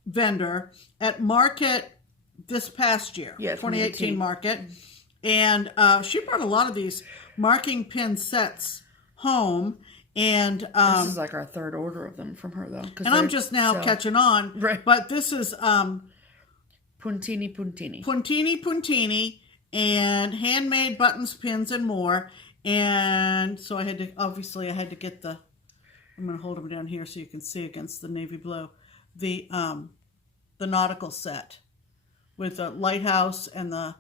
vendor at Market this past year, 2018 Market. And she brought a lot of these marking pin sets home. And this is like our 3rd order of them from her, though. And I'm just now catching on. Right. But this is Puntini, and handmade buttons, pins, and more. And so I had to get I'm going to hold them down here so you can see against the navy blue, the nautical set with the lighthouse and the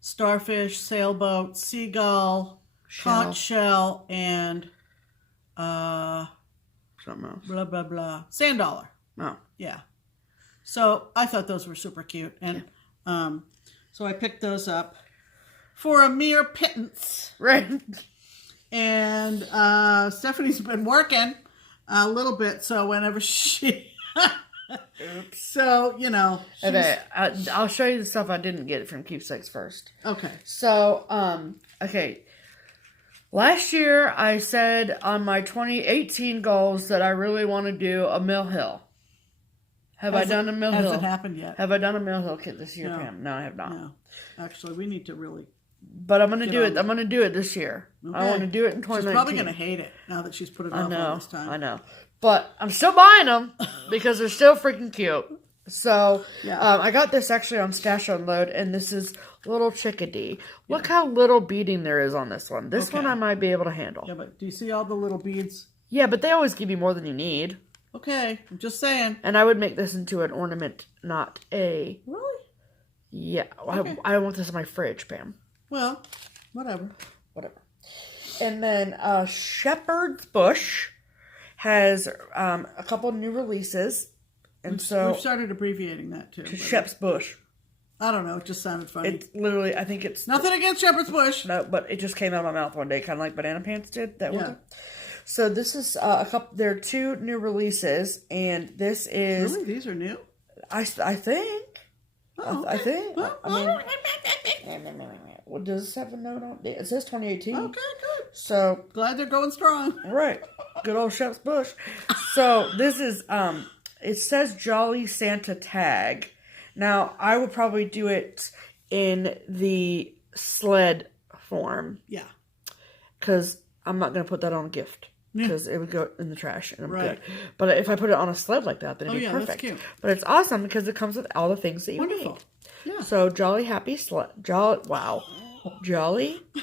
starfish, sailboat, seagull, conch shell, and something else. Blah, blah, blah. Sand dollar. Oh. Yeah. So I thought those were super cute. And so I picked those up for a mere pittance. Right. And Stephanie's been working a little bit. So whenever she... Oops. So, Okay, I'll show you the stuff I didn't get from Keepsakes first. Okay. So, last year I said on my 2018 goals that I really want to do a Mill Hill. Have I done a Mill Hill? Hasn't happened yet. Have I done a Mill Hill kit this year, No. Pam? No, I have not. No. Actually, we need to really... But I'm going to do it. I'm going to do it this year. Okay. I want to do it in 2019. She's probably going to hate it now that she's put it off all this time. I know. But I'm still buying them because they're still freaking cute. So, Yeah. I got this actually on Stash Unload, and this is Little Chickadee. Look how little beading there is on this one. This one I might be able to handle. Yeah, but do you see all the little beads? Yeah, but they always give you more than you need. Okay, I'm just saying. And I would make this into an ornament, not a... Really? Yeah, Okay. I want this in my fridge, Pam. Well, whatever. And then Shepherd's Bush has a couple new releases. And We've started abbreviating that too. To Shep's Bush. I don't know. It just sounded funny. It's literally, I think it's... Nothing against Shepherd's Bush. No, but it just came out of my mouth one day, kind of like Banana Pants did. That one. So this is a couple... There are 2 new releases, and this is... Really? These are new? I think. Oh, okay. I think. Well, I mean... What does this have a note on? It says 2018. Okay, good. So... Glad they're going strong. Right. Good old Shep's Bush. So this is... It says Jolly Santa tag. Now, I would probably do it in the sled form. Yeah. Because I'm not going to put that on a gift. Because it would go in the trash and I'm Right. good. But if I put it on a sled like that, then it'd be perfect. That's cute. But it's awesome because it comes with all the things that you Wonderful. need. Yeah. So, Jolly Happy Sled. Jolly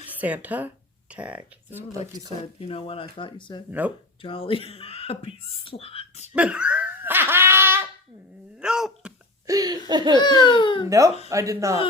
Santa tag. Sounded like you said, you know what I thought you said? Nope. Jolly happy slut. Nope. Nope, I did not.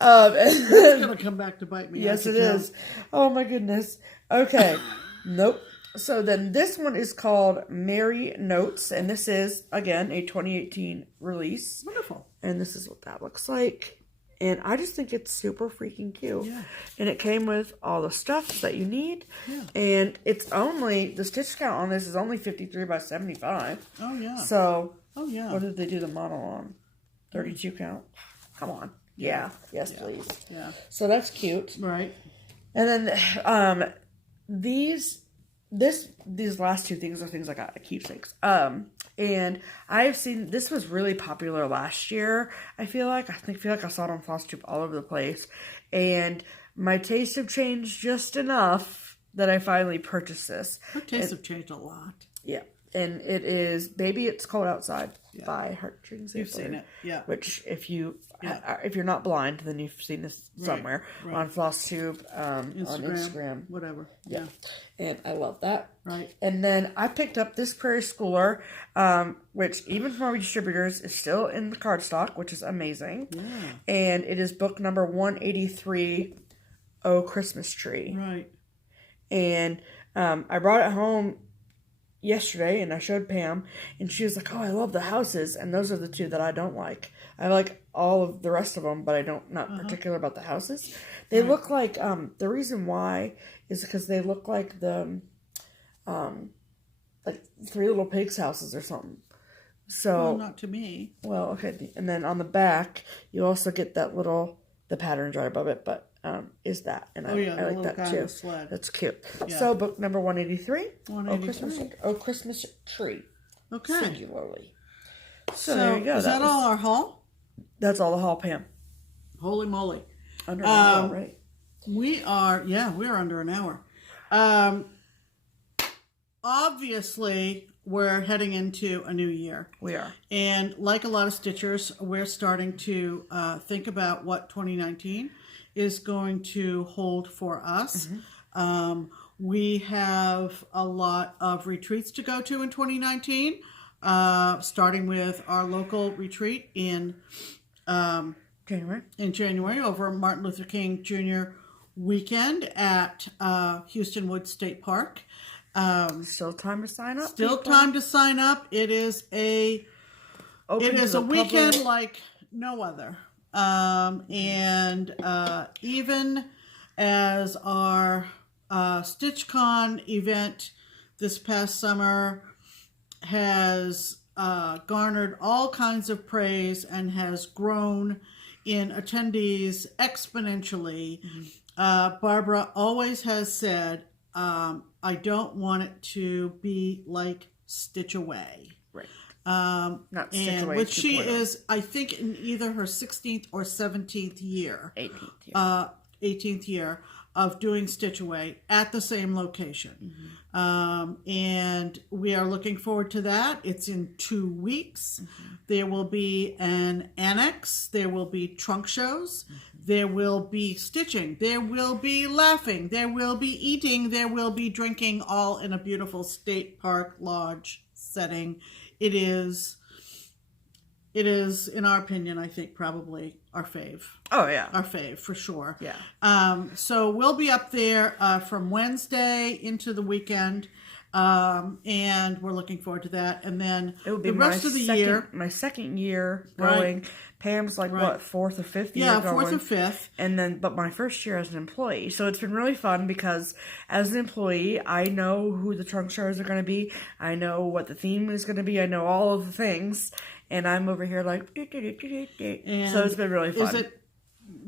It's going to come back to bite me. Yes, it is. Oh, my goodness. Okay. Nope. So then this one is called Merry Notes, and this is, again, a 2018 release. Wonderful. And this is what that looks like. And I just think it's super freaking cute. Yeah. And it came with all the stuff that you need. Yeah. And it's only, the stitch count on this is only 53 by 75. Oh, yeah. So, oh, yeah. what did they do the model on? 32 count? Come on. Yeah. Yes, please. Yeah. So that's cute. Right. And then these last 2 things are things I got at Keepsakes. And I've seen, this was really popular last year, I feel like. I feel like I saw it on FlossTube all over the place. And my tastes have changed just enough that I finally purchased this. Her tastes have changed a lot. Yeah. And it is Baby It's Cold Outside by Heartstrings. You've seen it. Yeah. Which, if you're not blind, then you've seen this somewhere on FlossTube, on Instagram. Whatever. Yeah. And I love that. Right. And then I picked up this Prairie Schooler, which even from our distributors is still in the cardstock, which is amazing. Yeah. And it is book number 183, Oh Christmas Tree. Right. And I brought it home yesterday and I showed Pam and she was like, oh, I love the houses, and those are the 2 that I don't like. I like all of the rest of them, but I don't, not particular about the houses. They look like, the reason why is because they look like the, like 3 Little Pigs houses or something. So, well, not to me. Well, okay. And then on the back, you also get that little, the pattern's right above it, but is that. And I like that too. Sled. That's cute. Yeah. So book number 183. 183. Oh Christmas Tree. Okay. Singularly. So there you go. Is that all our haul? That's all the haul, Pam. Holy moly. Under an hour, right? We are under an hour. Obviously, we're heading into a new year. We are. And like a lot of stitchers, we're starting to think about what 2019 is going to hold for us. Mm-hmm. We have a lot of retreats to go to in 2019, starting with our local retreat in January over Martin Luther King Jr. weekend at Houston Woods State Park. Still time to sign up. Time to sign up. It is a weekend like no other. And even as our StitchCon event this past summer has garnered all kinds of praise and has grown in attendees exponentially, Barbara always has said, I don't want it to be like Stitch Away. Right. Not Stitch Away, which she is, I think, in either her 16th or 17th year. 18th year. 18th year. of doing Stitch Away at the same location. And we are looking forward to that. It's in 2 weeks. There will be an annex. There will be trunk shows. There will be stitching. There will be laughing. There will be eating. There will be drinking, all in a beautiful state park lodge setting. It is, in our opinion, I think probably our fave. Oh, yeah. Our fave, for sure. Yeah. So we'll be up there from Wednesday into the weekend. And we're looking forward to that. And then it will be the rest of the year. My second year going. Right. Pam's like, what, 4th or 5th year Yeah, going? 4th or 5th. And then, but my first year as an employee. So it's been really fun because as an employee, I know who the trunk shows are going to be. I know what the theme is going to be. I know all of the things. And I'm over here like, so it's been really fun.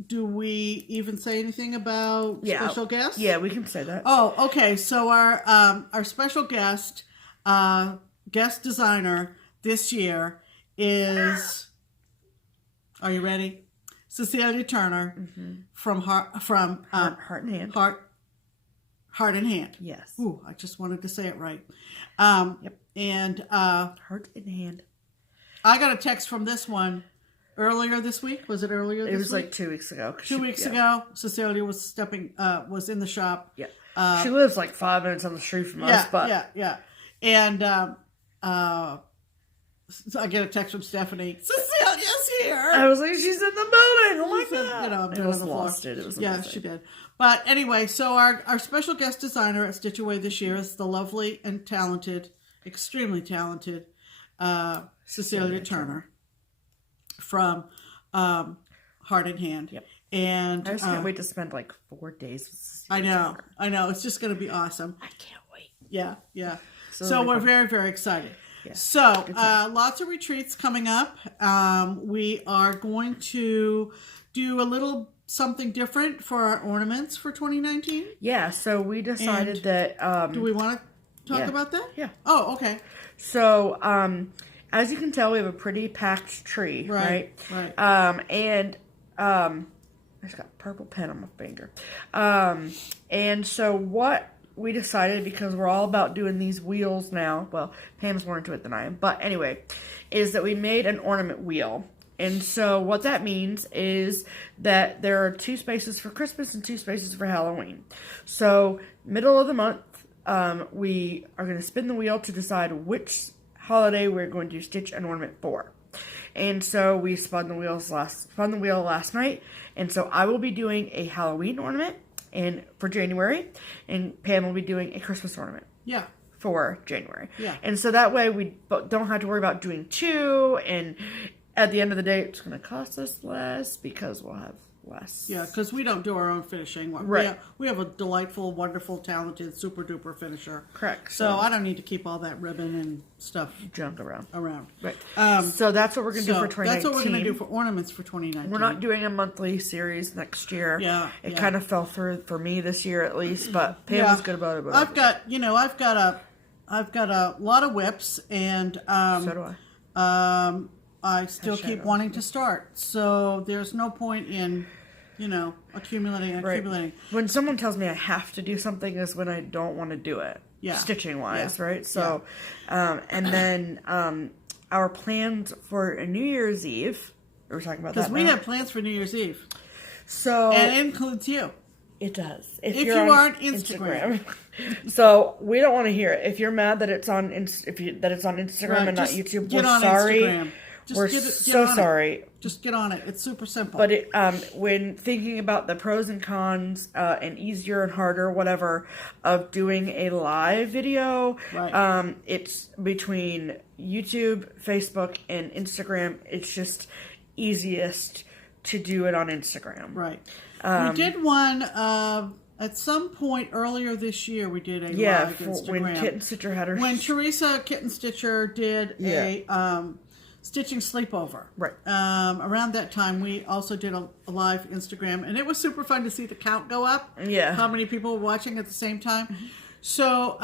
Do we even say anything about special guests? Yeah, we can say that. Oh, okay. So our special guest designer this year is, are you ready? Cecilia Turner from Heart and Hand. Heart and Hand. Yes. Ooh, I just wanted to say it right. Yep. And Heart and Hand. I got a text from this one earlier this week. Was it earlier this week? It was like 2 weeks ago. 2 weeks ago, Cecilia was was in the shop. Yeah. She lives like 5 minutes on the street from us. But Yeah. And so I get a text from Stephanie. Cecilia's here. I was like, she's in the building. Oh my God. You know, it was lost. It was amazing. She did. But anyway, so our special guest designer at Stitch Away this year is the lovely and talented, extremely talented Cecilia Turner from Heart and Hand. Yep. And I just can't wait to spend like 4 days with I Cecilia know. I know. It's just going to be awesome. I can't wait. Yeah. So really we're fun. very, very excited. Yeah. So lots of retreats coming up. We are going to do a little something different for our ornaments for 2019. Yeah, so we decided that... do we want to talk about that? Yeah. Oh, okay. So, as you can tell, we have a pretty packed tree, right? Right. I just got a purple pen on my finger. And so what we decided, because we're all about doing these wheels now, well, Pam's more into it than I am, but anyway, is that we made an ornament wheel. And so what that means is that there are 2 spaces for Christmas and 2 spaces for Halloween. So middle of the month, we are going to spin the wheel to decide which holiday we're going to stitch an ornament for. And so we spun the wheel last night. And so I will be doing a Halloween ornament for January, and Pam will be doing a Christmas ornament. Yeah. For January. Yeah. And so that way we don't have to worry about doing 2, and at the end of the day, it's going to cost us less because we'll have less. Yeah, because we don't do our own finishing. Right. We have a delightful, wonderful, talented, super duper finisher. Correct. So I don't need to keep all that ribbon and stuff junk around. Right. So that's what we're going to do for 2019. That's what we're going to do for ornaments for 2019. We're not doing a monthly series next year. Yeah. It kind of fell through for me this year at least, but Pam was good about it. I've got a lot of whips, and so do I. I still keep wanting to start. So there's no point in, accumulating. Right. When someone tells me I have to do something is when I don't want to do it. Yeah. Stitching wise, right? So, and then our plans for a New Year's Eve. We're talking about that. Because we have plans for New Year's Eve. So and it includes you. It does. If you aren't Instagram. So we don't want to hear it. If you're mad that it's on Instagram and not YouTube, we're sorry. Instagram. We're so sorry. Just get on it. It's super simple. But when thinking about the pros and cons and easier and harder, whatever, of doing a live video, it's between YouTube, Facebook, and Instagram. It's just easiest to do it on Instagram. Right. We did one at some point earlier this year. We did a live Instagram. When KittenStitcher had her... When Teresa KittenStitcher did a... stitching sleepover. Right. Around that time, we also did a live Instagram, and it was super fun to see the count go up. Yeah. How many people were watching at the same time. So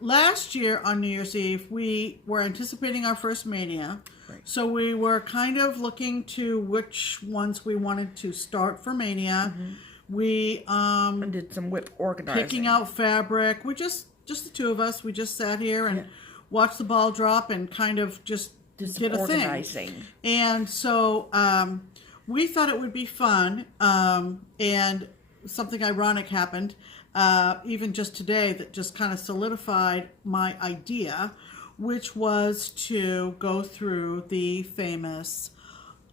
last year on New Year's Eve, we were anticipating our first Mania. Right. So we were kind of looking to which ones we wanted to start for Mania. We And did some whip organizing. picking out fabric. We just the two of us. We just sat here and watched the ball drop and kind of just did a organizing. thing. And so we thought it would be fun. And something ironic happened, even just today, that just kind of solidified my idea, which was to go through the famous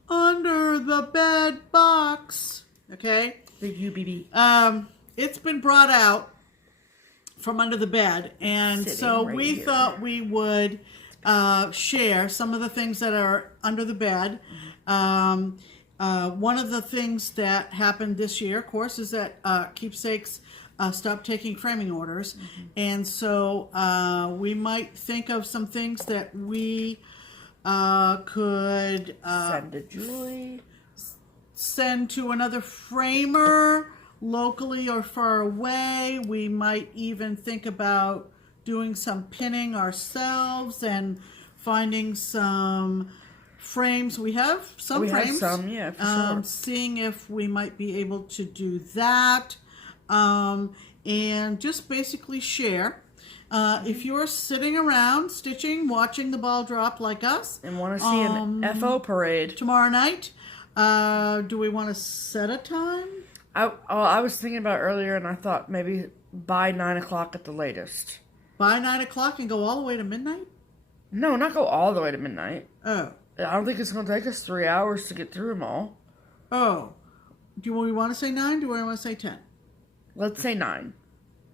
under the bed box. Okay? The UBB. It's been brought out from under the bed, and Sitting so right we here. thought we would share some of the things that are under the bed. One of the things that happened this year, of course, is that Keepsakes stopped taking framing orders, and so we might think of some things that we could Send to Julie. send to another framer locally or far away. We might even think about doing some pinning ourselves and finding some frames. We have some We have frames. some, yeah, for sure. Seeing if we might be able to do that. And just basically share. If you're sitting around stitching, watching the ball drop like us, And want to see an FO parade. tomorrow night, do we want to set a time? I was thinking about it earlier, and I thought maybe by 9 o'clock at the latest. By 9 o'clock and go all the way to midnight? No, not go all the way to midnight. Oh. I don't think it's going to take us 3 hours to get through them all. Oh. Do we want to say 9? Do we want to say 10? Let's say 9.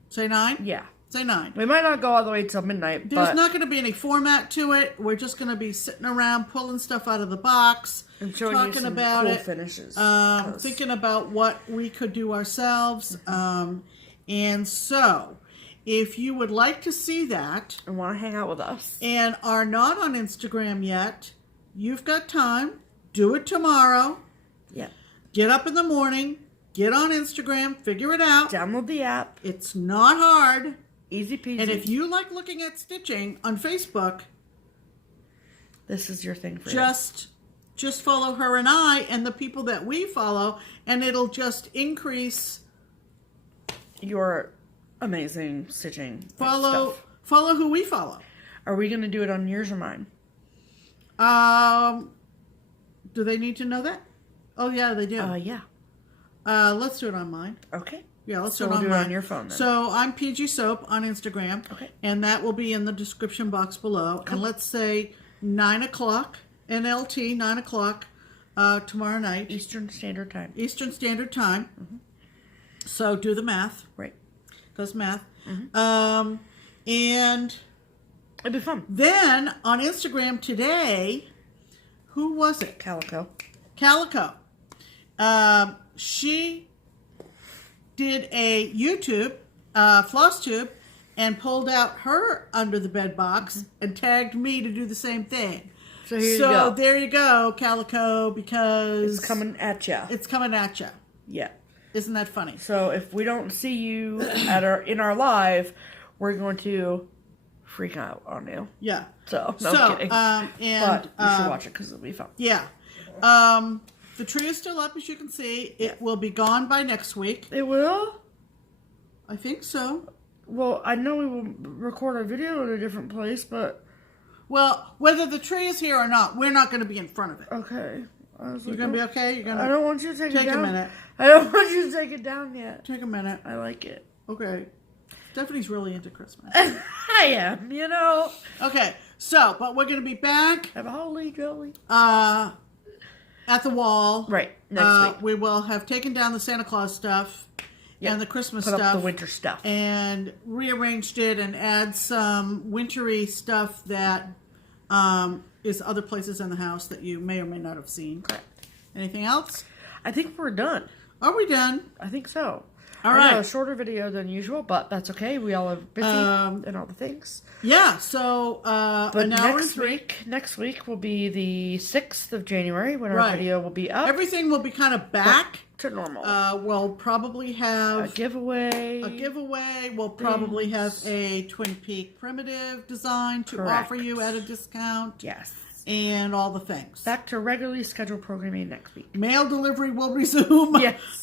Say 9? Yeah. Say 9. We might not go all the way till midnight, There's but... not going to be any format to it. We're just going to be sitting around pulling stuff out of the box, and showing talking you some about cool it, finishes. thinking about what we could do ourselves. And so, if you would like to see that and want to hang out with us. and are not on Instagram yet, you've got time. Do it tomorrow. Yeah. Get up in the morning. Get on Instagram. Figure it out. Download the app. It's not hard. Easy peasy. And if you like looking at stitching on Facebook, this is your thing for just follow her and I and the people that we follow, and it'll just increase. your amazing stitching Follow stuff. who we follow. Are we going to do it on yours or mine? Do they need to know that? Oh yeah, they do. Yeah. Let's do it on mine. Okay. Yeah, let's So do it we'll on do it mine. on your phone then. So I'm PG Soap on Instagram. Okay. And that will be in the description box below. Cool. And let's say 9 o'clock, NLT, 9 o'clock tomorrow night. Eastern Standard Time. Eastern Standard Time. So do the math. Right. Does math. And It'd be fun. then on Instagram today, who was it? Calico. Calico. She did a YouTube, FlossTube, and pulled out her under the bed box and tagged me to do the same thing. So here you go. There you go, Calico, because It's coming at ya. It's coming at you. Yeah. Isn't that funny? So if we don't see you in our live, we're going to freak out on you. Yeah. So no kidding. And but you should watch it because it'll be fun. yeah. The tree is still up, as you can see. It will be gone by next week. It will? I think so. Well, I know we will record our video in a different place, but... Well, whether the tree is here or not, we're not going to be in front of it. Okay. You're going to be okay? You're gonna I don't want you to take it down. Take a minute. I don't want you to take it down yet. Take a minute. I like it. Okay. Stephanie's really into Christmas. I am, you know. Okay, so, but we're going to be back Have a holy jolly. at the wall. Right, next week. We will have taken down the Santa Claus stuff and the Christmas Put stuff. up the winter stuff. And rearranged it and add some wintry stuff that is other places in the house that you may or may not have seen. Correct. Anything else? I think we're done. Are we done? I think so. All I right. know, a shorter video than usual, but that's okay. We all are busy and all the things. Yeah, so But an hour and next week will be the 6th of January when our Right. video will be up. Everything will be kind of back to normal. We'll probably have a giveaway. We'll probably have a Twin Peak primitive design to Correct. offer you at a discount. Yes. And all the things. Back to regularly scheduled programming next week. Mail delivery will resume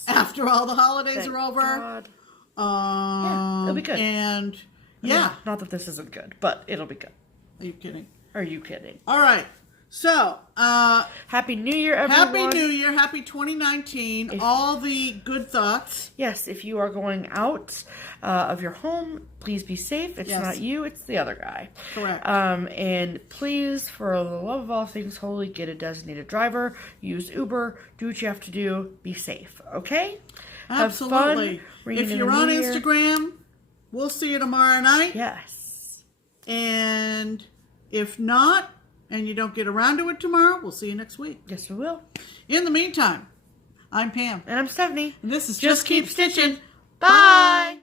after all the holidays are over. God. Yeah, it'll be good. And not that this isn't good, but it'll be good. Are you kidding? Are you kidding? All right. So, Happy New Year, everyone. Happy New Year. Happy 2019. All the good thoughts. Yes, if you are going out of your home, please be safe. It's not you, it's the other guy. Correct. And please, for the love of all things holy, get a designated driver. Use Uber. Do what you have to do. Be safe. Okay? Absolutely. Have fun. If you're on Instagram, we'll see you tomorrow night. Yes. And if not, and you don't get around to it tomorrow, we'll see you next week. Yes, we will. In the meantime, I'm Pam. And I'm Stephanie. And this is Just Keep Stitching. Bye.